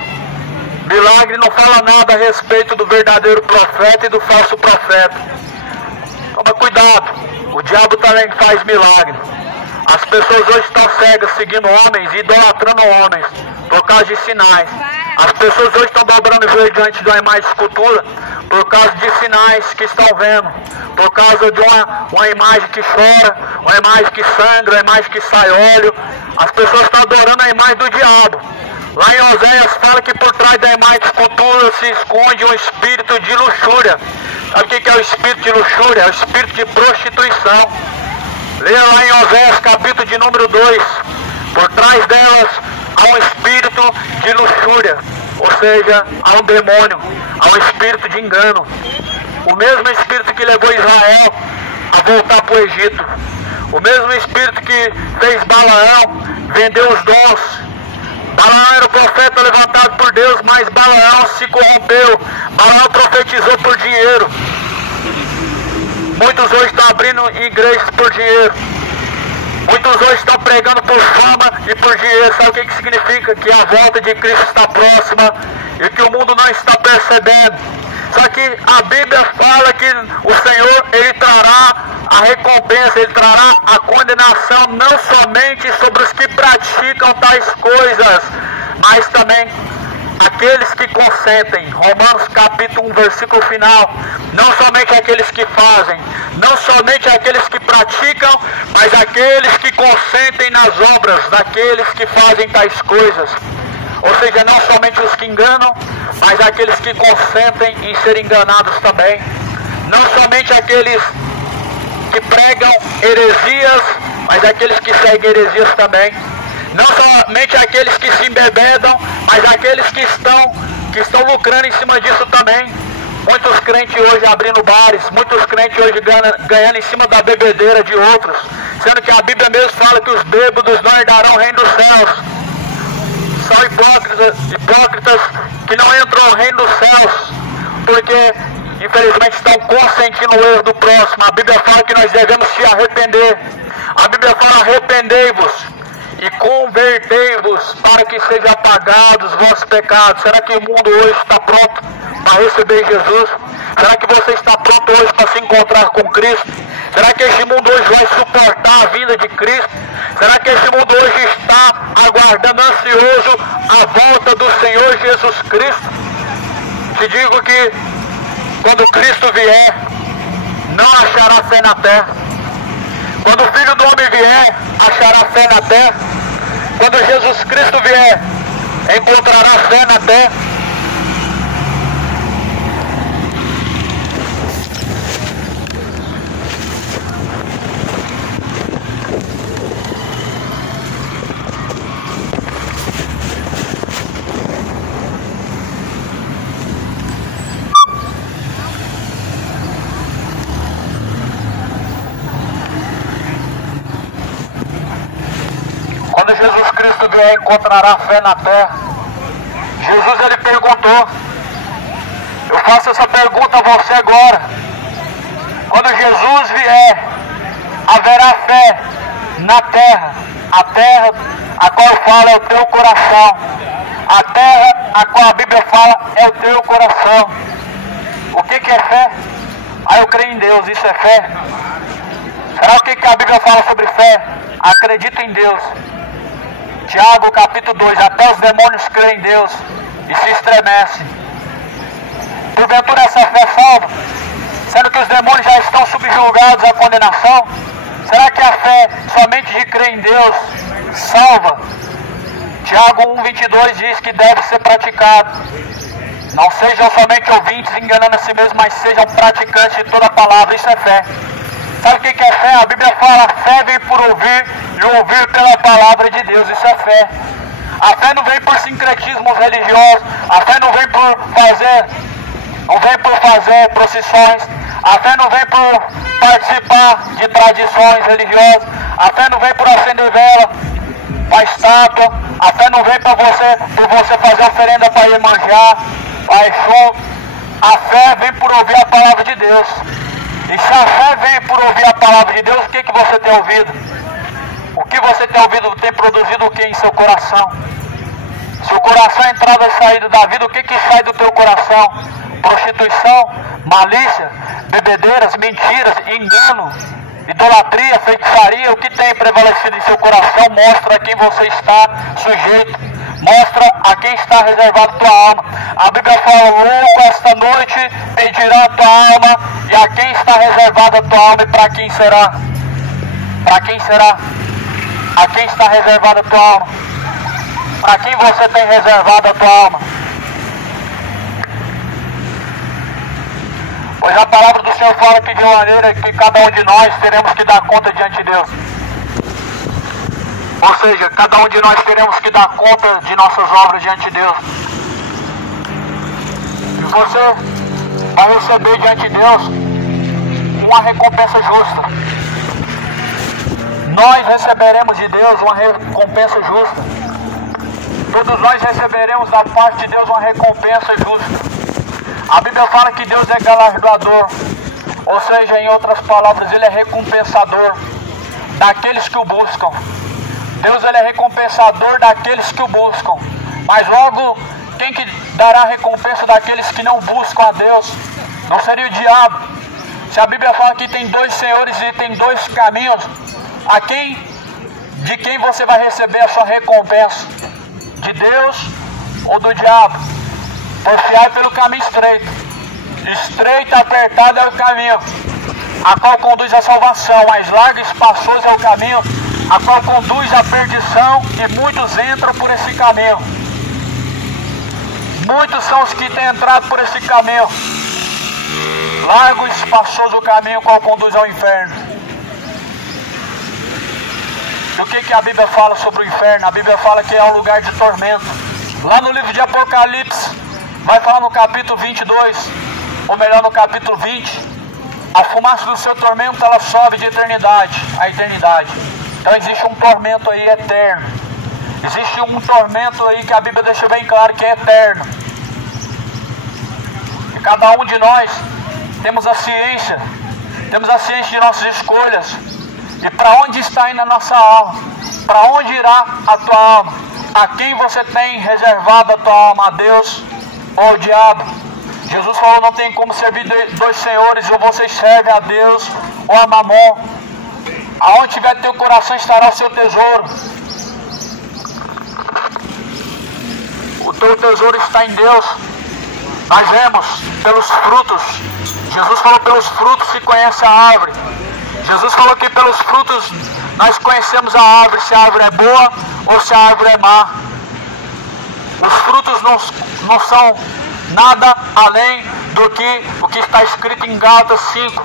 milagre não fala nada a respeito do verdadeiro profeta e do falso profeta. Toma cuidado, o diabo também faz milagre. As pessoas hoje estão cegas, seguindo homens, idolatrando homens, por causa de sinais. As pessoas hoje estão dobrando o joelho diante de uma imagem de escultura, por causa de sinais que estão vendo, por causa de uma imagem que chora, uma imagem que sangra, uma imagem que sai óleo. As pessoas estão adorando a imagem do diabo. Lá em Oséias fala que por trás da imagem de escultura se esconde um espírito de luxúria. Sabe o que é o espírito de luxúria? É o espírito de prostituição. Leia lá em Oséias capítulo de número 2. Por trás delas há um espírito de luxúria, ou seja, há um demônio, há um espírito de engano. O mesmo espírito que levou Israel a voltar para o Egito, o mesmo espírito que fez Balaão vender os dons. Balaão era o profeta levantado por Deus, mas Balaão se corrompeu. Balaão profetizou por dinheiro. Muitos hoje estão abrindo igrejas por dinheiro. Muitos hoje estão pregando por fama e por dinheiro. Sabe o que significa? Que a volta de Cristo está próxima e que o mundo não está percebendo. Só que a Bíblia fala que o Senhor, Ele trará a recompensa, Ele trará a condenação não somente sobre os que praticam tais coisas, mas também aqueles que consentem. Romanos capítulo 1, versículo final. Não somente aqueles que fazem, não somente aqueles que praticam, mas aqueles que consentem nas obras daqueles que fazem tais coisas. Ou seja, não somente os que enganam, mas aqueles que consentem em ser enganados também. Não somente aqueles que pregam heresias, mas aqueles que seguem heresias também. Não somente aqueles que se embebedam, mas aqueles que estão que estão lucrando em cima disso também. Muitos crentes hoje abrindo bares, muitos crentes hoje ganhando em cima da bebedeira de outros, sendo que a Bíblia mesmo fala que os bêbados não herdarão o reino dos céus. São hipócritas que não entram no reino dos céus, porque infelizmente estão consentindo o erro do próximo. A Bíblia fala que nós devemos se arrepender. A Bíblia fala: arrependei-vos e convertei-vos para que sejam apagados os vossos pecados. Será que o mundo hoje está pronto para receber Jesus? Será que você está pronto hoje para se encontrar com Cristo? Será que este mundo hoje vai suportar a vinda de Cristo? Será que este mundo hoje está aguardando ansioso a volta do Senhor Jesus Cristo? Te digo que quando Cristo vier, não achará fé na terra. Quando o Filho do Homem vier, achará fé na terra. Quando Jesus Cristo vier, encontrará fé na terra. Quando Jesus Cristo vier, encontrará fé na terra. Jesus, ele perguntou, eu faço essa pergunta a você agora. Quando Jesus vier, haverá fé na terra. A terra a qual fala é o teu coração. A terra a qual a Bíblia fala é o teu coração. O que é fé? Eu creio em Deus, isso é fé. Será o que a Bíblia fala sobre fé? Acredito em Deus. Tiago capítulo 2, até os demônios creem em Deus e se estremecem. Porventura essa fé salva? Sendo que os demônios já estão subjugados à condenação? Será que a fé somente de crer em Deus salva? Tiago 1,22 diz que deve ser praticado. Não sejam somente ouvintes enganando a si mesmos, mas sejam praticantes de toda a palavra. Isso é fé. Sabe o que é fé? A Bíblia fala: fé vem por ouvir e ouvir pela palavra de Deus. Isso é fé. A fé não vem por sincretismos religiosos. A fé não vem por fazer procissões. A fé não vem por participar de tradições religiosas. A fé não vem por acender vela para estátua. A fé não vem por você fazer oferenda para Iemanjá, para Exu. A fé vem por ouvir a palavra de Deus. E se a fé vem por ouvir a palavra de Deus, o que você tem ouvido? O que você tem ouvido tem produzido o que em seu coração? Se o coração é entrada e saída da vida, o que sai do teu coração? Prostituição, malícia, bebedeiras, mentiras, engano, idolatria, feitiçaria. O que tem prevalecido em seu coração mostra a quem você está sujeito. Mostra a quem está reservado tua alma. A Bíblia fala: louco, esta noite pedirá a tua alma. E a quem está reservada a tua alma e para quem será? Para quem será? A quem está reservada a tua alma? Para quem você tem reservado a tua alma? Pois a palavra do Senhor fala que de maneira que cada um de nós teremos que dar conta diante de Deus. Ou seja, cada um de nós teremos que dar conta de nossas obras diante de Deus. E você vai receber diante de Deus uma recompensa justa. Nós receberemos de Deus uma recompensa justa. Todos nós receberemos da parte de Deus uma recompensa justa. A Bíblia fala que Deus é galardoador. Ou seja, em outras palavras, Ele é recompensador daqueles que o buscam. Deus, ele é recompensador daqueles que o buscam. Mas logo, quem que dará recompensa daqueles que não buscam a Deus? Não seria o diabo. Se a Bíblia fala que tem dois senhores e tem dois caminhos, de quem você vai receber a sua recompensa? De Deus ou do diabo? Confiai pelo caminho estreito. Estreito e apertado é o caminho, a qual conduz à salvação, mas largo e espaçoso é o caminho, a qual conduz à perdição, e muitos entram por esse caminho. Muitos são os que têm entrado por esse caminho. Largo e espaçoso o caminho qual conduz ao inferno. O que a Bíblia fala sobre o inferno? A Bíblia fala que é um lugar de tormento. Lá no livro de Apocalipse, vai falar no capítulo 22, ou melhor, no capítulo 20, a fumaça do seu tormento, ela sobe de eternidade a eternidade. Então existe um tormento aí eterno. Existe um tormento aí que a Bíblia deixa bem claro que é eterno. E cada um de nós temos a ciência de nossas escolhas. E para onde está indo a nossa alma? Para onde irá a tua alma? A quem você tem reservado a tua alma? A Deus ou ao diabo? Jesus falou: não tem como servir dois senhores, ou vocês servem a Deus ou a Mamon. Aonde tiver teu coração estará seu tesouro. O teu tesouro está em Deus. Nós vemos pelos frutos. Jesus falou: pelos frutos se conhece a árvore. Jesus falou que pelos frutos nós conhecemos a árvore, se a árvore é boa ou se a árvore é má. Os frutos não são nada além do que o que está escrito em Gálatas 5.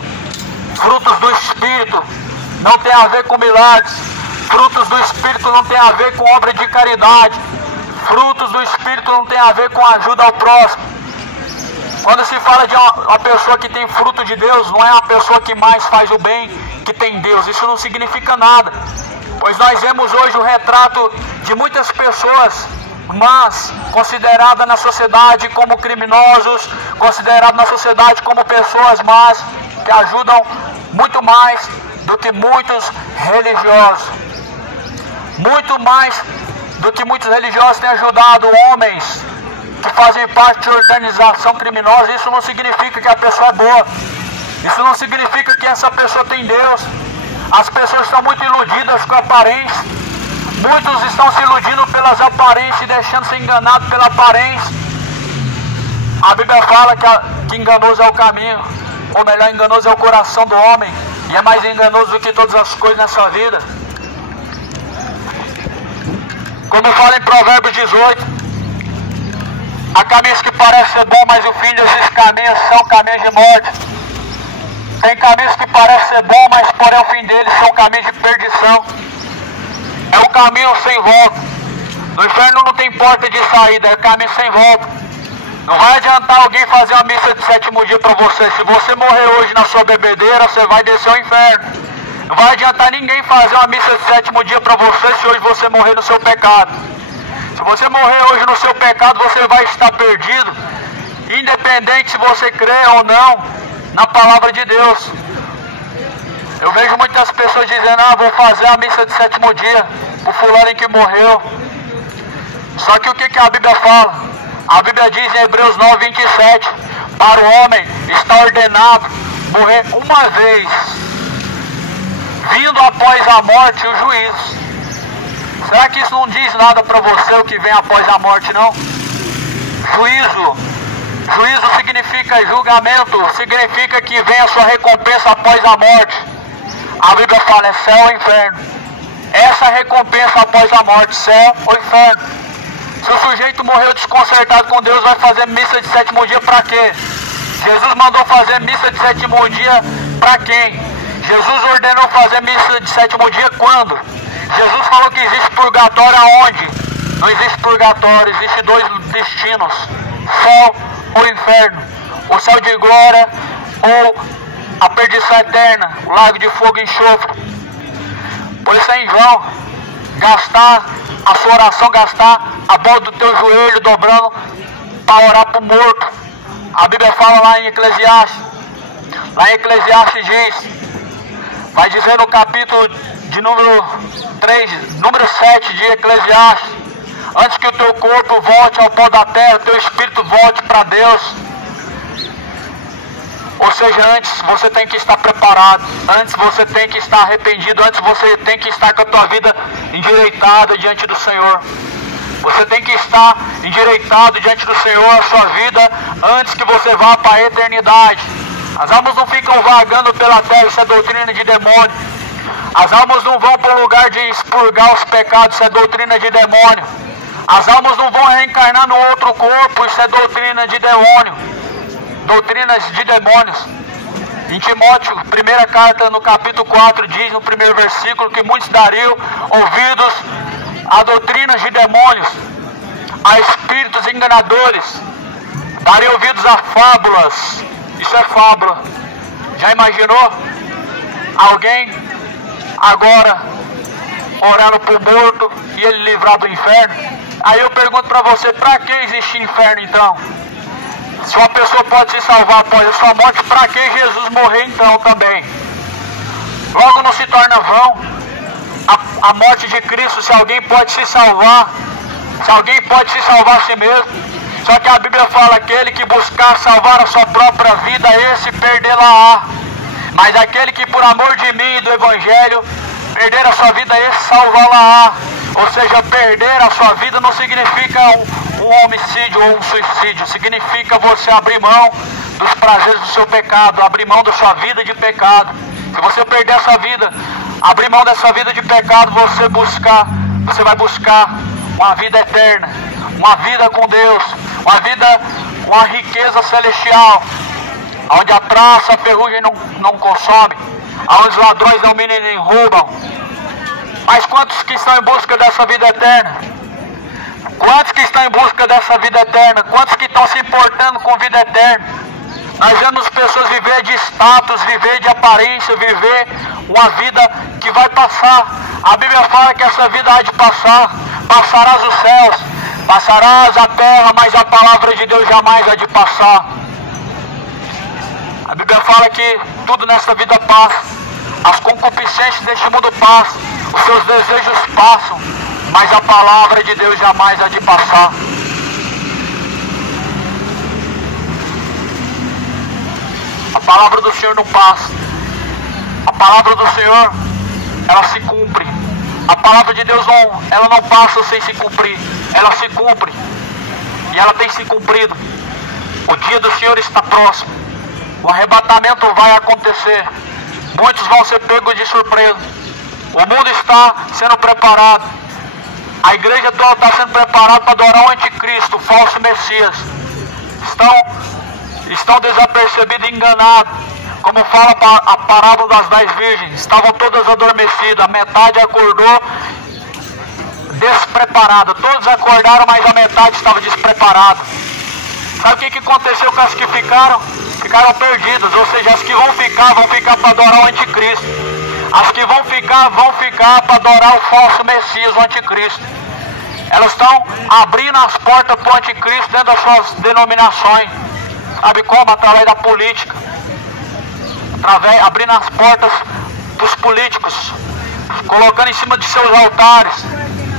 Frutos do Espírito não tem a ver com milagres. Frutos do Espírito não tem a ver com obra de caridade. Frutos do Espírito não tem a ver com ajuda ao próximo. Quando se fala de uma pessoa que tem fruto de Deus, não é uma pessoa que mais faz o bem que tem Deus. Isso não significa nada. Pois nós vemos hoje o retrato de muitas pessoas mas consideradas na sociedade como criminosos, considerados na sociedade como pessoas más, que ajudam muito mais do que muitos religiosos. Muito mais do que muitos religiosos têm ajudado homens que fazem parte de organização criminosa. Isso não significa que a pessoa é boa. Isso não significa que essa pessoa tem Deus. As pessoas estão muito iludidas com a aparência. Muitos estão se iludindo pelas aparências e deixando-se enganados pela aparência. A Bíblia fala que enganoso é o caminho, ou melhor, enganoso é o coração do homem, e é mais enganoso do que todas as coisas nessa vida. Como fala em Provérbios 18, há caminhos que parecem ser bons, mas o fim desses caminhos são caminhos de morte. Tem caminhos que parecem ser bons, mas porém o fim deles são caminhos de perdição. É um caminho sem volta. No inferno não tem porta de saída, é caminho sem volta. Não vai adiantar alguém fazer uma missa de sétimo dia para você. Se você morrer hoje na sua bebedeira, você vai descer ao inferno. Não vai adiantar ninguém fazer uma missa de sétimo dia para você se hoje você morrer no seu pecado. Se você morrer hoje no seu pecado, você vai estar perdido, independente se você crê ou não na palavra de Deus. Eu vejo muitas pessoas dizendo: vou fazer a missa de sétimo dia, o fulano que morreu. Só que o que a Bíblia fala? A Bíblia diz em Hebreus 9:27, para o homem está ordenado morrer uma vez, vindo após a morte o juízo. Será que isso não diz nada para você, o que vem após a morte, não? Juízo. Juízo significa julgamento, significa que vem a sua recompensa após a morte. A Bíblia fala: é céu ou inferno. Essa recompensa após a morte, céu ou inferno. Se o sujeito morreu desconcertado com Deus, vai fazer missa de sétimo dia para quê? Jesus mandou fazer missa de sétimo dia para quem? Jesus ordenou fazer missa de sétimo dia quando? Jesus falou que existe purgatório aonde? Não existe purgatório, existe dois destinos: céu ou inferno. O céu de glória ou a perdição eterna, o lago de fogo e enxofre. Por isso é em vão gastar a sua oração, gastar a bola do teu joelho dobrando para orar para o morto. A Bíblia fala lá em Eclesiastes. Lá em Eclesiastes diz, vai dizer no capítulo de número 3, número 7 de Eclesiastes: antes que o teu corpo volte ao pó da terra, o teu espírito volte para Deus. Ou seja, antes você tem que estar preparado, antes você tem que estar arrependido, antes você tem que estar com a tua vida endireitada diante do Senhor. Você tem que estar endireitado diante do Senhor a sua vida antes que você vá para a eternidade. As almas não ficam vagando pela terra, isso é doutrina de demônio. As almas não vão para o lugar de expurgar os pecados, isso é doutrina de demônio. As almas não vão reencarnar no outro corpo, isso é doutrina de demônio. Doutrinas de demônios. Em Timóteo, primeira carta no capítulo 4, diz no primeiro versículo que muitos dariam ouvidos a doutrinas de demônios, a espíritos enganadores, Darem ouvidos a fábulas. Isso é fábula. Já imaginou? Alguém agora orando por morto e ele livrar do inferno? Aí eu pergunto para você, para que existe inferno então? Se uma pessoa pode se salvar após a sua morte, para que Jesus morrer então também? Logo não se torna vão a morte de Cristo, se alguém pode se salvar, se alguém pode se salvar a si mesmo. Só que a Bíblia fala, aquele que buscar salvar a sua própria vida, esse perdê-la-á. Mas aquele que por amor de mim e do Evangelho perder a sua vida, esse salvá-la-á. Ou seja, perder a sua vida não significa um homicídio ou um suicídio. Significa você abrir mão dos prazeres do seu pecado, abrir mão da sua vida de pecado. Se você perder essa vida, abrir mão dessa vida de pecado, você vai buscar uma vida eterna, uma vida com Deus, uma vida, uma riqueza celestial, onde a traça, a ferrugem não consome, onde os ladrões não minam nem roubam. Mas quantos que estão em busca dessa vida eterna? Quantos que estão em busca dessa vida eterna? Quantos que estão se importando com vida eterna? Nós vemos pessoas viver de status, viver de aparência, viver uma vida que vai passar. A Bíblia fala que essa vida há de passar. Passarás os céus, passarás a terra, mas a palavra de Deus jamais há de passar. A Bíblia fala que tudo nessa vida passa. As concupiscências deste mundo passam, os seus desejos passam, mas a palavra de Deus jamais há de passar. A palavra do Senhor não passa. A palavra do Senhor, ela se cumpre. A palavra de Deus ela não passa sem se cumprir. Ela se cumpre. E ela tem se cumprido. O dia do Senhor está próximo. O arrebatamento vai acontecer. Muitos vão ser pegos de surpresa. O mundo está sendo preparado. A igreja toda está sendo preparada para adorar o anticristo, o falso Messias. Estão desapercebidos e enganados. Como fala a parábola das 10 virgens, estavam todas adormecidas, a metade acordou despreparada. Todos acordaram, mas a metade estava despreparada. Sabe o que aconteceu com as que ficaram? Ficaram perdidas, ou seja, as que vão ficar para adorar o anticristo. As que vão ficar para adorar o falso Messias, o anticristo. Elas estão abrindo as portas para o anticristo dentro das suas denominações. Sabe como? Através da política. Abrindo as portas para os políticos, colocando em cima de seus altares,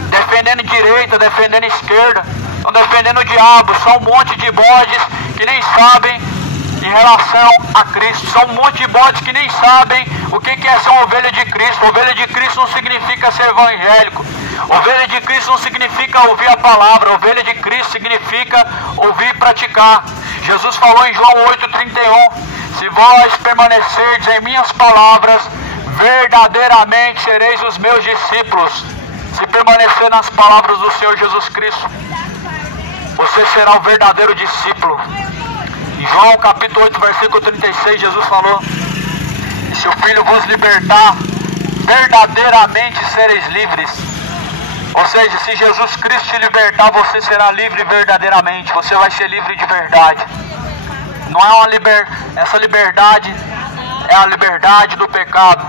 defendendo direita, defendendo esquerda, estão defendendo o diabo. São um monte de bodes que nem sabem em relação a Cristo. São um monte de bodes que nem sabem o que é ser uma ovelha de Cristo. Ovelha de Cristo não significa ser evangélico. Ovelha de Cristo não significa ouvir a palavra. Ovelha de Cristo significa ouvir e praticar. Jesus falou em João 8,31: se vós permanecerdes em minhas palavras, verdadeiramente sereis os meus discípulos. Se permanecer nas palavras do Senhor Jesus Cristo, você será o verdadeiro discípulo. Em João capítulo 8, versículo 36, Jesus falou: se o Filho vos libertar, verdadeiramente sereis livres. Ou seja, se Jesus Cristo te libertar, você será livre verdadeiramente. Você vai ser livre de verdade. Não é essa liberdade é a liberdade do pecado.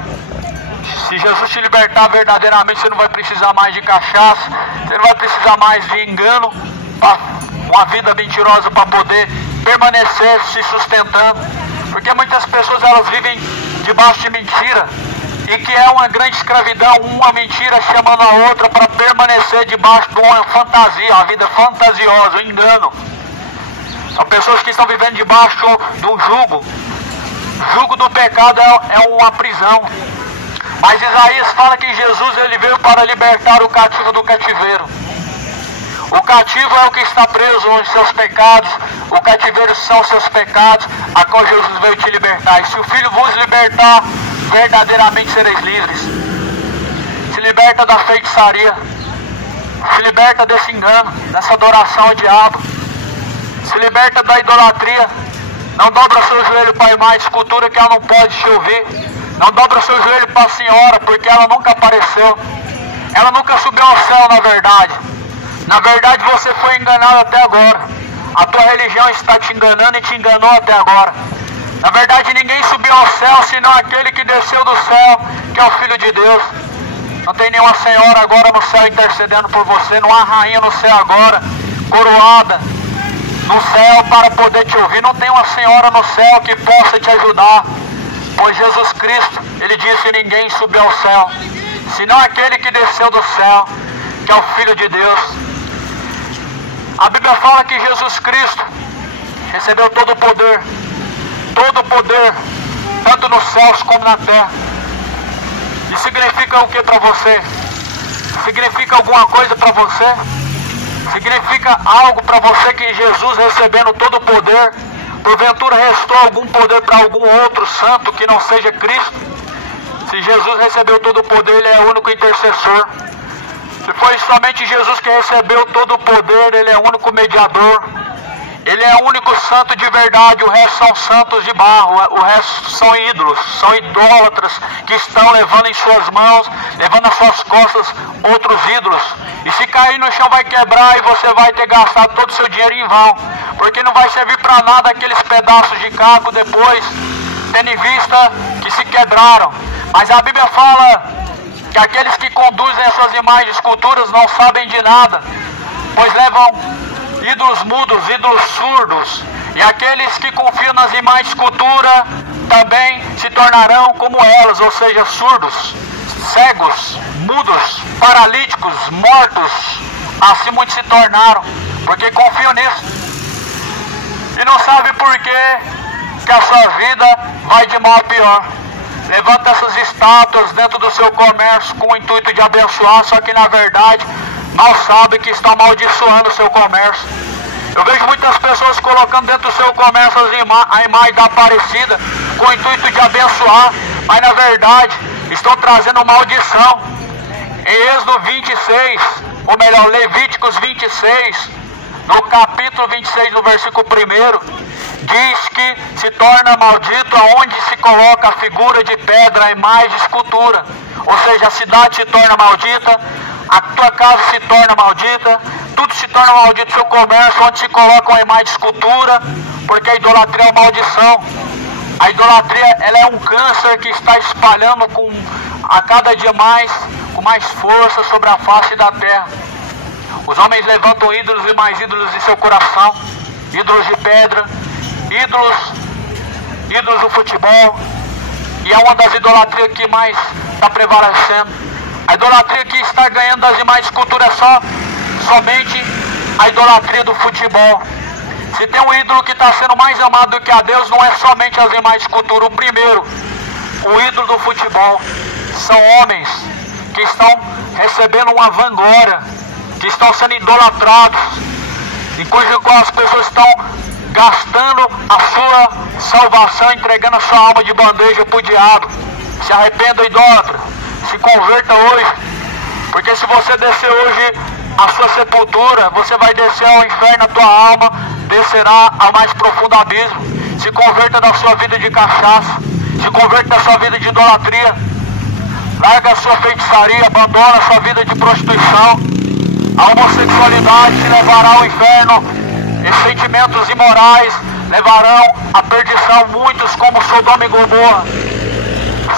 Se Jesus te libertar verdadeiramente, você não vai precisar mais de cachaça, você não vai precisar mais de engano, uma vida mentirosa para poder permanecer se sustentando. Porque muitas pessoas elas vivem debaixo de mentira, e que é uma grande escravidão, uma mentira chamando a outra para permanecer debaixo de uma fantasia, uma vida fantasiosa, um engano. São pessoas que estão vivendo debaixo de um jugo. O jugo do pecado é uma prisão. Mas Isaías fala que Jesus ele veio para libertar o cativo do cativeiro. O cativo é o que está preso aos seus pecados. O cativeiro são os seus pecados, a qual Jesus veio te libertar. E se o Filho vos libertar, verdadeiramente sereis livres. Se liberta da feitiçaria. Se liberta desse engano, dessa adoração ao diabo. Se liberta da idolatria. Não dobra seu joelho para a imagem de escultura, que ela não pode te ouvir. Não dobra seu joelho para a senhora, porque ela nunca apareceu. Ela nunca subiu ao céu, na verdade. Na verdade, você foi enganado até agora. A tua religião está te enganando e te enganou até agora. Na verdade, ninguém subiu ao céu senão aquele que desceu do céu, que é o Filho de Deus. Não tem nenhuma senhora agora no céu intercedendo por você, não há rainha no céu agora, coroada no céu para poder te ouvir. Não tem uma senhora no céu que possa te ajudar, pois Jesus Cristo, Ele disse: ninguém subiu ao céu senão aquele que desceu do céu, que é o Filho de Deus. A Bíblia fala que Jesus Cristo recebeu todo o poder, tanto nos céus como na terra. E significa o que para você? Significa alguma coisa para você? Significa algo para você que Jesus, recebendo todo o poder, porventura restou algum poder para algum outro santo que não seja Cristo? Se Jesus recebeu todo o poder, Ele é o único intercessor. Se foi somente Jesus que recebeu todo o poder, Ele é o único mediador. Ele é o único santo de verdade, o resto são santos de barro, o resto são ídolos, são idólatras que estão levando em suas mãos, levando nas suas costas outros ídolos. E se cair no chão vai quebrar e você vai ter gastado todo o seu dinheiro em vão, porque não vai servir para nada aqueles pedaços de caco depois, tendo em vista que se quebraram. Mas a Bíblia fala que aqueles que conduzem as suas imagens de esculturas não sabem de nada, pois levam ídolos mudos, ídolos surdos, e aqueles que confiam nas imagens de escultura também se tornarão como elas, ou seja, surdos, cegos, mudos, paralíticos, mortos. Assim muitos se tornaram, porque confiam nisso e não sabem por que a sua vida vai de mal a pior. Levanta essas estátuas dentro do seu comércio com o intuito de abençoar, só que na verdade mal sabe que está amaldiçoando o seu comércio. Eu vejo muitas pessoas colocando dentro do seu comércio a imagem da Aparecida com o intuito de abençoar, mas na verdade estão trazendo maldição. Em Êxodo 26, ou melhor, Levíticos 26, no capítulo 26, no versículo 1, diz que se torna maldito aonde se coloca a figura de pedra, a imagem de escultura. Ou seja, a cidade se torna maldita, a tua casa se torna maldita, tudo se torna maldito, seu comércio, onde se coloca uma imagem de escultura, porque a idolatria é uma maldição. A idolatria, ela é um câncer que está espalhando a cada dia mais, com mais força sobre a face da terra. Os homens levantam ídolos e mais ídolos em seu coração, ídolos de pedra, ídolos do futebol, e é uma das idolatrias que mais está prevalecendo. A idolatria que está ganhando das imagens de escultura é somente a idolatria do futebol. Se tem um ídolo que está sendo mais amado do que a Deus, não é somente as imagens de escultura. O primeiro, o ídolo do futebol, são homens que estão recebendo uma vanglória, que estão sendo idolatrados, em cujo qual as pessoas estão gastando a sua salvação, entregando a sua alma de bandeja para o diabo. Se arrependa, idólatra, se converta hoje, porque se você descer hoje a sua sepultura, você vai descer ao inferno, a tua alma descerá ao mais profundo abismo. Se converta da sua vida de cachaça, se converta da sua vida de idolatria, larga a sua feitiçaria, abandona a sua vida de prostituição. A homossexualidade te levará ao inferno, e sentimentos imorais levarão à perdição muitos, como Sodoma e Gomorra.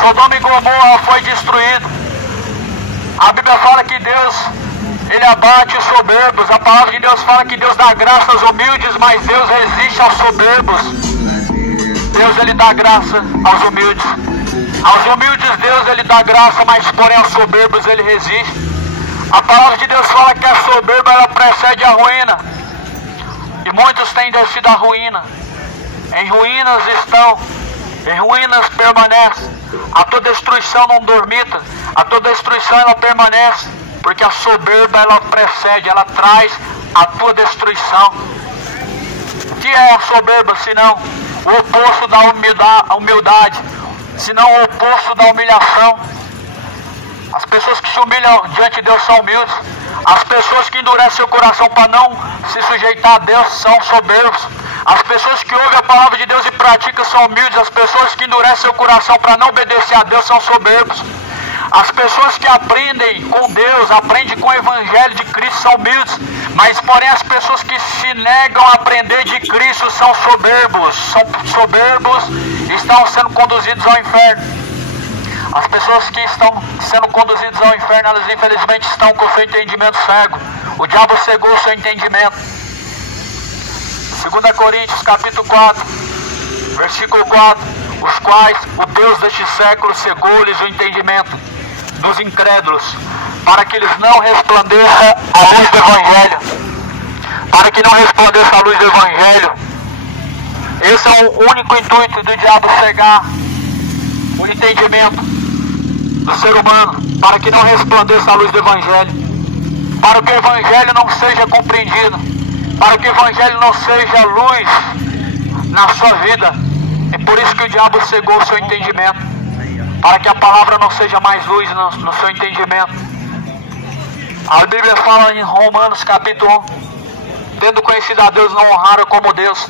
Sodoma e Gomorra foi destruído. A Bíblia fala que Deus, Ele abate os soberbos. A palavra de Deus fala que Deus dá graça aos humildes, mas Deus resiste aos soberbos. Deus, Ele dá graça aos humildes. Aos humildes Deus, Ele dá graça, mas porém aos soberbos Ele resiste. A palavra de Deus fala que a soberba, ela precede a ruína, e muitos têm descido à ruína. Em ruínas estão, em ruínas permanecem. A tua destruição não dormita, a tua destruição ela permanece, porque a soberba ela precede, ela traz a tua destruição. O que é a soberba senão o oposto da humildade, senão o oposto da humilhação? As pessoas que se humilham diante de Deus são humildes. As pessoas que endurecem seu coração para não se sujeitar a Deus são soberbos. As pessoas que ouvem a palavra de Deus e praticam são humildes. As pessoas que endurecem seu coração para não obedecer a Deus são soberbos. As pessoas que aprendem com Deus, aprendem com o Evangelho de Cristo são humildes. Mas porém as pessoas que se negam a aprender de Cristo são soberbos e estão sendo conduzidos ao inferno. As pessoas que estão sendo conduzidas ao inferno, elas infelizmente estão com o seu entendimento cego. O diabo cegou o seu entendimento. 2 Coríntios capítulo 4, versículo 4, os quais o Deus deste século cegou-lhes o entendimento dos incrédulos, para que eles não resplandeça a luz do Evangelho. Para que não resplandeça a luz do Evangelho. Esse é o único intuito do diabo, cegar o entendimento do ser humano, para que não resplandeça a luz do Evangelho, para que o Evangelho não seja compreendido, para que o Evangelho não seja luz na sua vida. É por isso que o diabo cegou o seu entendimento, para que a palavra não seja mais luz no seu entendimento. A Bíblia fala em Romanos capítulo 1, tendo conhecido a Deus, não honraram como Deus,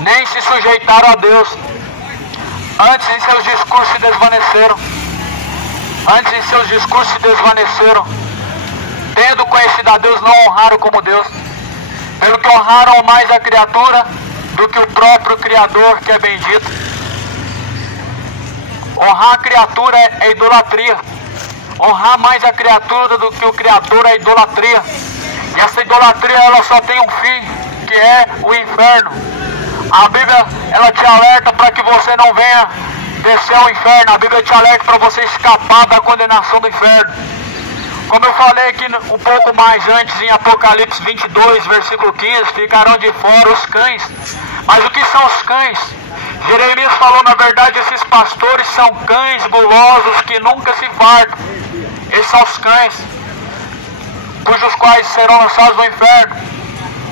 nem se sujeitaram a Deus. Antes em seus discursos se desvaneceram. Tendo conhecido a Deus, não honraram como Deus, pelo que honraram mais a criatura do que o próprio Criador, que é bendito. Honrar a criatura é idolatria. Honrar mais a criatura do que o Criador é idolatria. E essa idolatria, ela só tem um fim, que é o inferno. A Bíblia, ela te alerta para que você não venha descer ao inferno. A Bíblia te alerta para você escapar da condenação do inferno. Como eu falei aqui um pouco mais antes, em Apocalipse 22, versículo 15, ficarão de fora os cães. Mas o que são os cães? Jeremias falou, na verdade, esses pastores são cães gulosos que nunca se fartam. Esses são os cães, cujos quais serão lançados no inferno.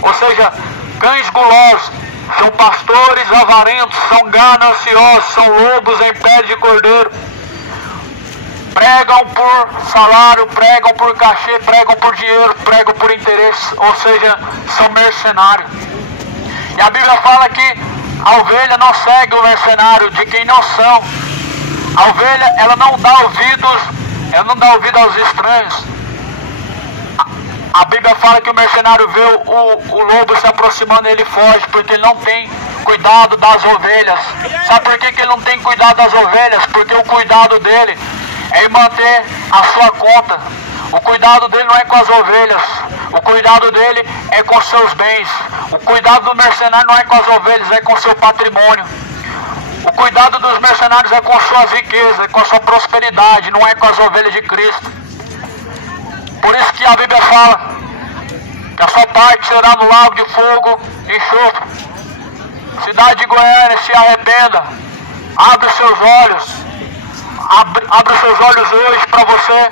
Ou seja, cães gulosos são pastores avarentos, são gananciosos, são lobos em pele de cordeiro. Pregam por salário, pregam por cachê, pregam por dinheiro, pregam por interesse, ou seja, são mercenários. E a Bíblia fala que a ovelha não segue o mercenário, de quem não são. A ovelha, ela não dá ouvido aos estranhos. A Bíblia fala que o mercenário vê o lobo se aproximando e ele foge, porque ele não tem cuidado das ovelhas. Sabe por que ele não tem cuidado das ovelhas? Porque o cuidado dele é em manter a sua conta. O cuidado dele não é com as ovelhas, o cuidado dele é com seus bens. O cuidado do mercenário não é com as ovelhas, é com seu patrimônio. O cuidado dos mercenários é com suas riquezas, é com a sua prosperidade, não é com as ovelhas de Cristo. Por isso que a Bíblia fala que a sua parte será no lago de fogo e enxofre. Cidade de Goiânia, se arrependa, abre os seus olhos, abre os seus olhos hoje para você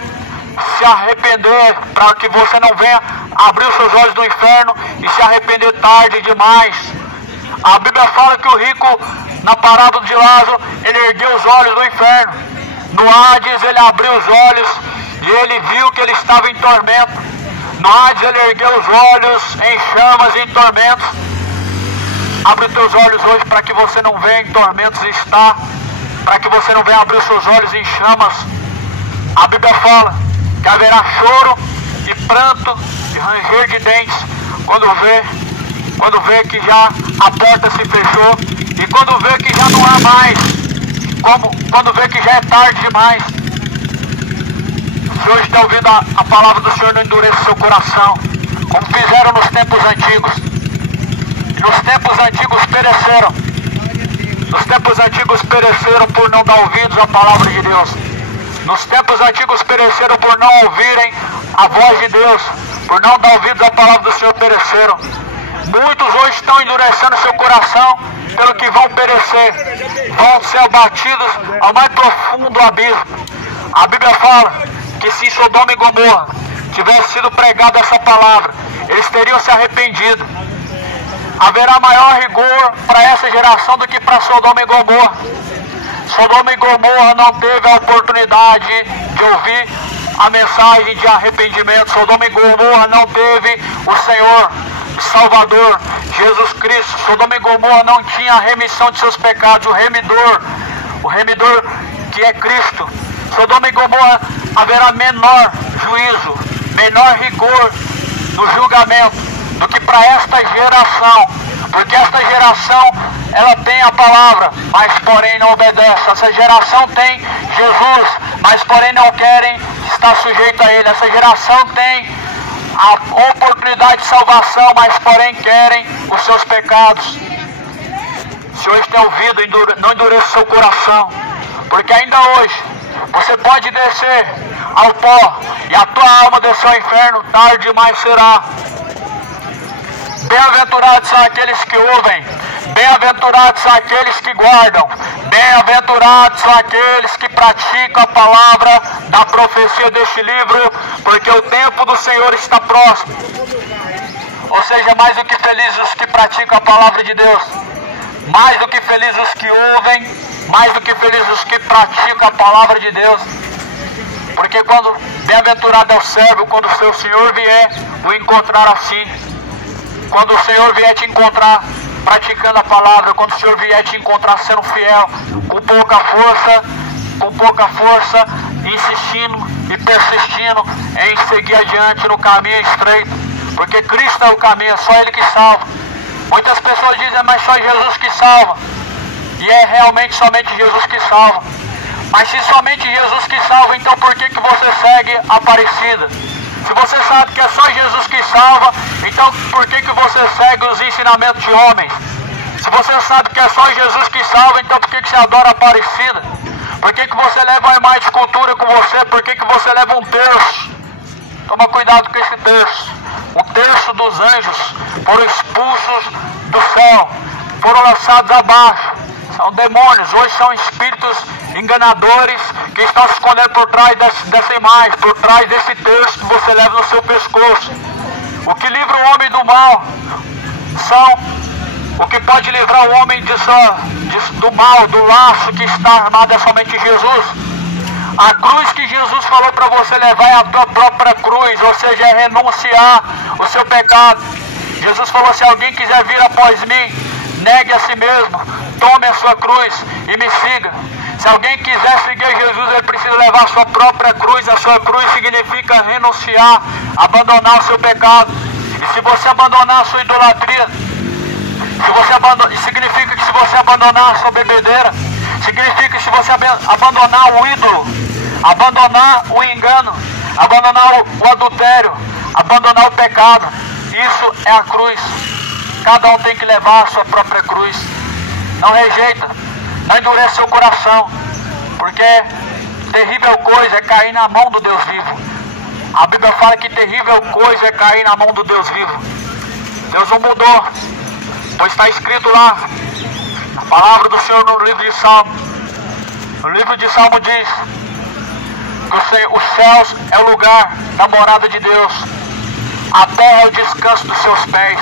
se arrepender, para que você não venha abrir os seus olhos do inferno e se arrepender tarde demais. A Bíblia fala que o rico, na parábola de Lázaro, ele ergueu os olhos do inferno. No Hades ele abriu os olhos e ele viu que ele estava em tormento. No Hades ele ergueu os olhos em chamas e em tormentos. Abre os teus olhos hoje para que você não venha em tormentos estar, para que você não venha abrir os seus olhos em chamas. A Bíblia fala que haverá choro e pranto e ranger de dentes quando vê que já a porta se fechou e quando vê que já não há mais, quando vê que já é tarde demais. Se hoje está ouvindo a palavra do Senhor, não endureça seu coração, como fizeram nos tempos antigos. Nos tempos antigos pereceram. Nos tempos antigos pereceram por não dar ouvidos à palavra de Deus. Nos tempos antigos pereceram por não ouvirem a voz de Deus, por não dar ouvidos à palavra do Senhor, pereceram. Muitos hoje estão endurecendo seu coração, pelo que vão perecer, vão ser abatidos ao mais profundo abismo. A Bíblia fala que se Sodoma e Gomorra tivesse sido pregada essa palavra, eles teriam se arrependido. Haverá maior rigor para essa geração do que para Sodoma e Gomorra. Sodoma e Gomorra não teve a oportunidade de ouvir a mensagem de arrependimento. Sodoma e Gomorra não teve o Senhor Salvador, Jesus Cristo. Sodoma e Gomorra não tinha a remissão de seus pecados, o remidor que é Cristo. Sodoma e Gomorra haverá menor juízo, menor rigor no julgamento do que para esta geração, porque esta geração ela tem a palavra, mas porém não obedece. Essa geração tem Jesus, mas porém não querem estar sujeito a Ele. Essa geração tem a oportunidade de salvação, mas porém querem os seus pecados. Se hoje tem ouvido, não endureça o seu coração, porque ainda hoje você pode descer ao pó e a tua alma descer ao inferno, tarde demais será. Bem-aventurados são aqueles que ouvem, bem-aventurados são aqueles que guardam, bem-aventurados são aqueles que praticam a palavra da profecia deste livro, porque o tempo do Senhor está próximo. Ou seja, mais do que felizes os que praticam a palavra de Deus, mais do que felizes os que ouvem, mais do que felizes os que praticam a palavra de Deus. Porque quando bem-aventurado é o servo, quando o seu Senhor vier o encontrar assim, quando o Senhor vier te encontrar praticando a palavra, quando o Senhor vier te encontrar sendo fiel, com pouca força, insistindo e persistindo em seguir adiante no caminho estreito, porque Cristo é o caminho, é só Ele que salva. Muitas pessoas dizem, mas só Jesus que salva, e é realmente somente Jesus que salva. Mas se somente Jesus que salva, então por que você segue Aparecida? Se você sabe que é só Jesus que salva, então por que você segue os ensinamentos de homens? Se você sabe que é só Jesus que salva, então por que você adora Aparecida? Por que você leva a imagem de escultura com você? Por que você leva um terço? Toma cuidado com esse terço. Um terço dos anjos foram expulsos do céu, foram lançados abaixo. São demônios, hoje são espíritos enganadores que estão se escondendo por trás dessa imagem, por trás desse terço que você leva no seu pescoço. O que livra o homem do mal o que pode livrar o homem do mal, do laço que está armado é somente Jesus. A cruz que Jesus falou para você levar é a tua própria cruz, ou seja, é renunciar o seu pecado. Jesus falou, se alguém quiser vir após mim, negue a si mesmo, tome a sua cruz e me siga. Se alguém quiser seguir Jesus, ele precisa levar a sua própria cruz. A sua cruz significa renunciar, abandonar o seu pecado. E se você abandonar a sua idolatria, significa que se você abandonar a sua bebedeira, significa que se você abandonar o ídolo, abandonar o engano, abandonar o adultério, abandonar o pecado, isso é a cruz. Cada um tem que levar a sua própria cruz. Não rejeita, não endureça seu coração, porque terrível coisa é cair na mão do Deus vivo. A Bíblia fala que terrível coisa é cair na mão do Deus vivo. Deus não mudou, pois está escrito lá, a palavra do Senhor no livro de Salmo. O livro de Salmo diz que os céus é o lugar da morada de Deus, a terra é o descanso dos seus pés.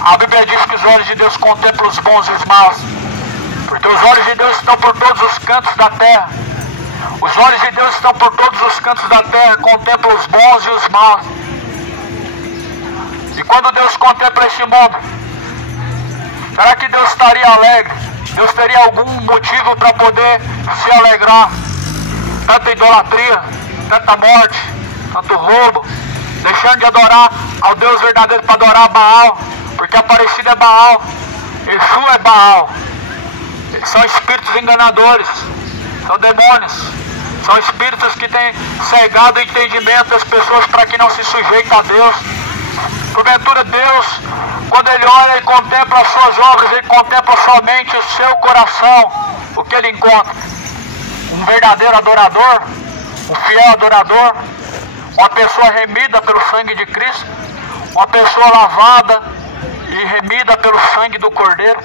A Bíblia diz que os olhos de Deus contemplam os bons e os maus, porque os olhos de Deus estão por todos os cantos da terra. Os olhos de Deus estão por todos os cantos da terra, contemplam os bons e os maus. E quando Deus contempla este mundo, será que Deus estaria alegre? Deus teria algum motivo para poder se alegrar? Tanta idolatria, tanta morte, tanto roubo, deixando de adorar ao Deus verdadeiro para adorar Baal, porque Aparecida é Baal, Exu é Baal. Eles são espíritos enganadores, são demônios, são espíritos que têm cegado o entendimento das pessoas para que não se sujeitem a Deus. Porventura Deus, quando Ele olha e contempla as suas obras, Ele contempla somente o seu coração. O que Ele encontra? Um verdadeiro adorador, um fiel adorador, uma pessoa remida pelo sangue de Cristo, uma pessoa lavada e remida pelo sangue do Cordeiro,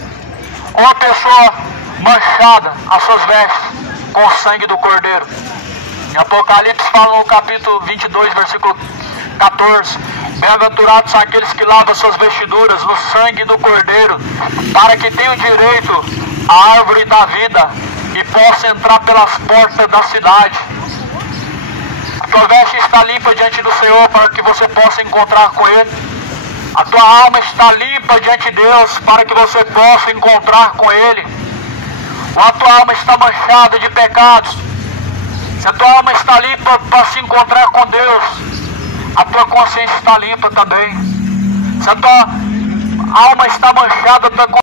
uma pessoa manchada as suas vestes com o sangue do Cordeiro. Em Apocalipse fala no capítulo 22, versículo 14: bem-aventurados são aqueles que lavam suas vestiduras no sangue do Cordeiro, para que tenham direito à árvore da vida e possam entrar pelas portas da cidade. A tua veste está limpa diante do Senhor para que você possa encontrar com Ele. A tua alma está limpa diante de Deus para que você possa encontrar com Ele. Ou a tua alma está manchada de pecados. Se a tua alma está limpa para se encontrar com Deus, a tua consciência está limpa também. Se a tua alma está manchada, a tua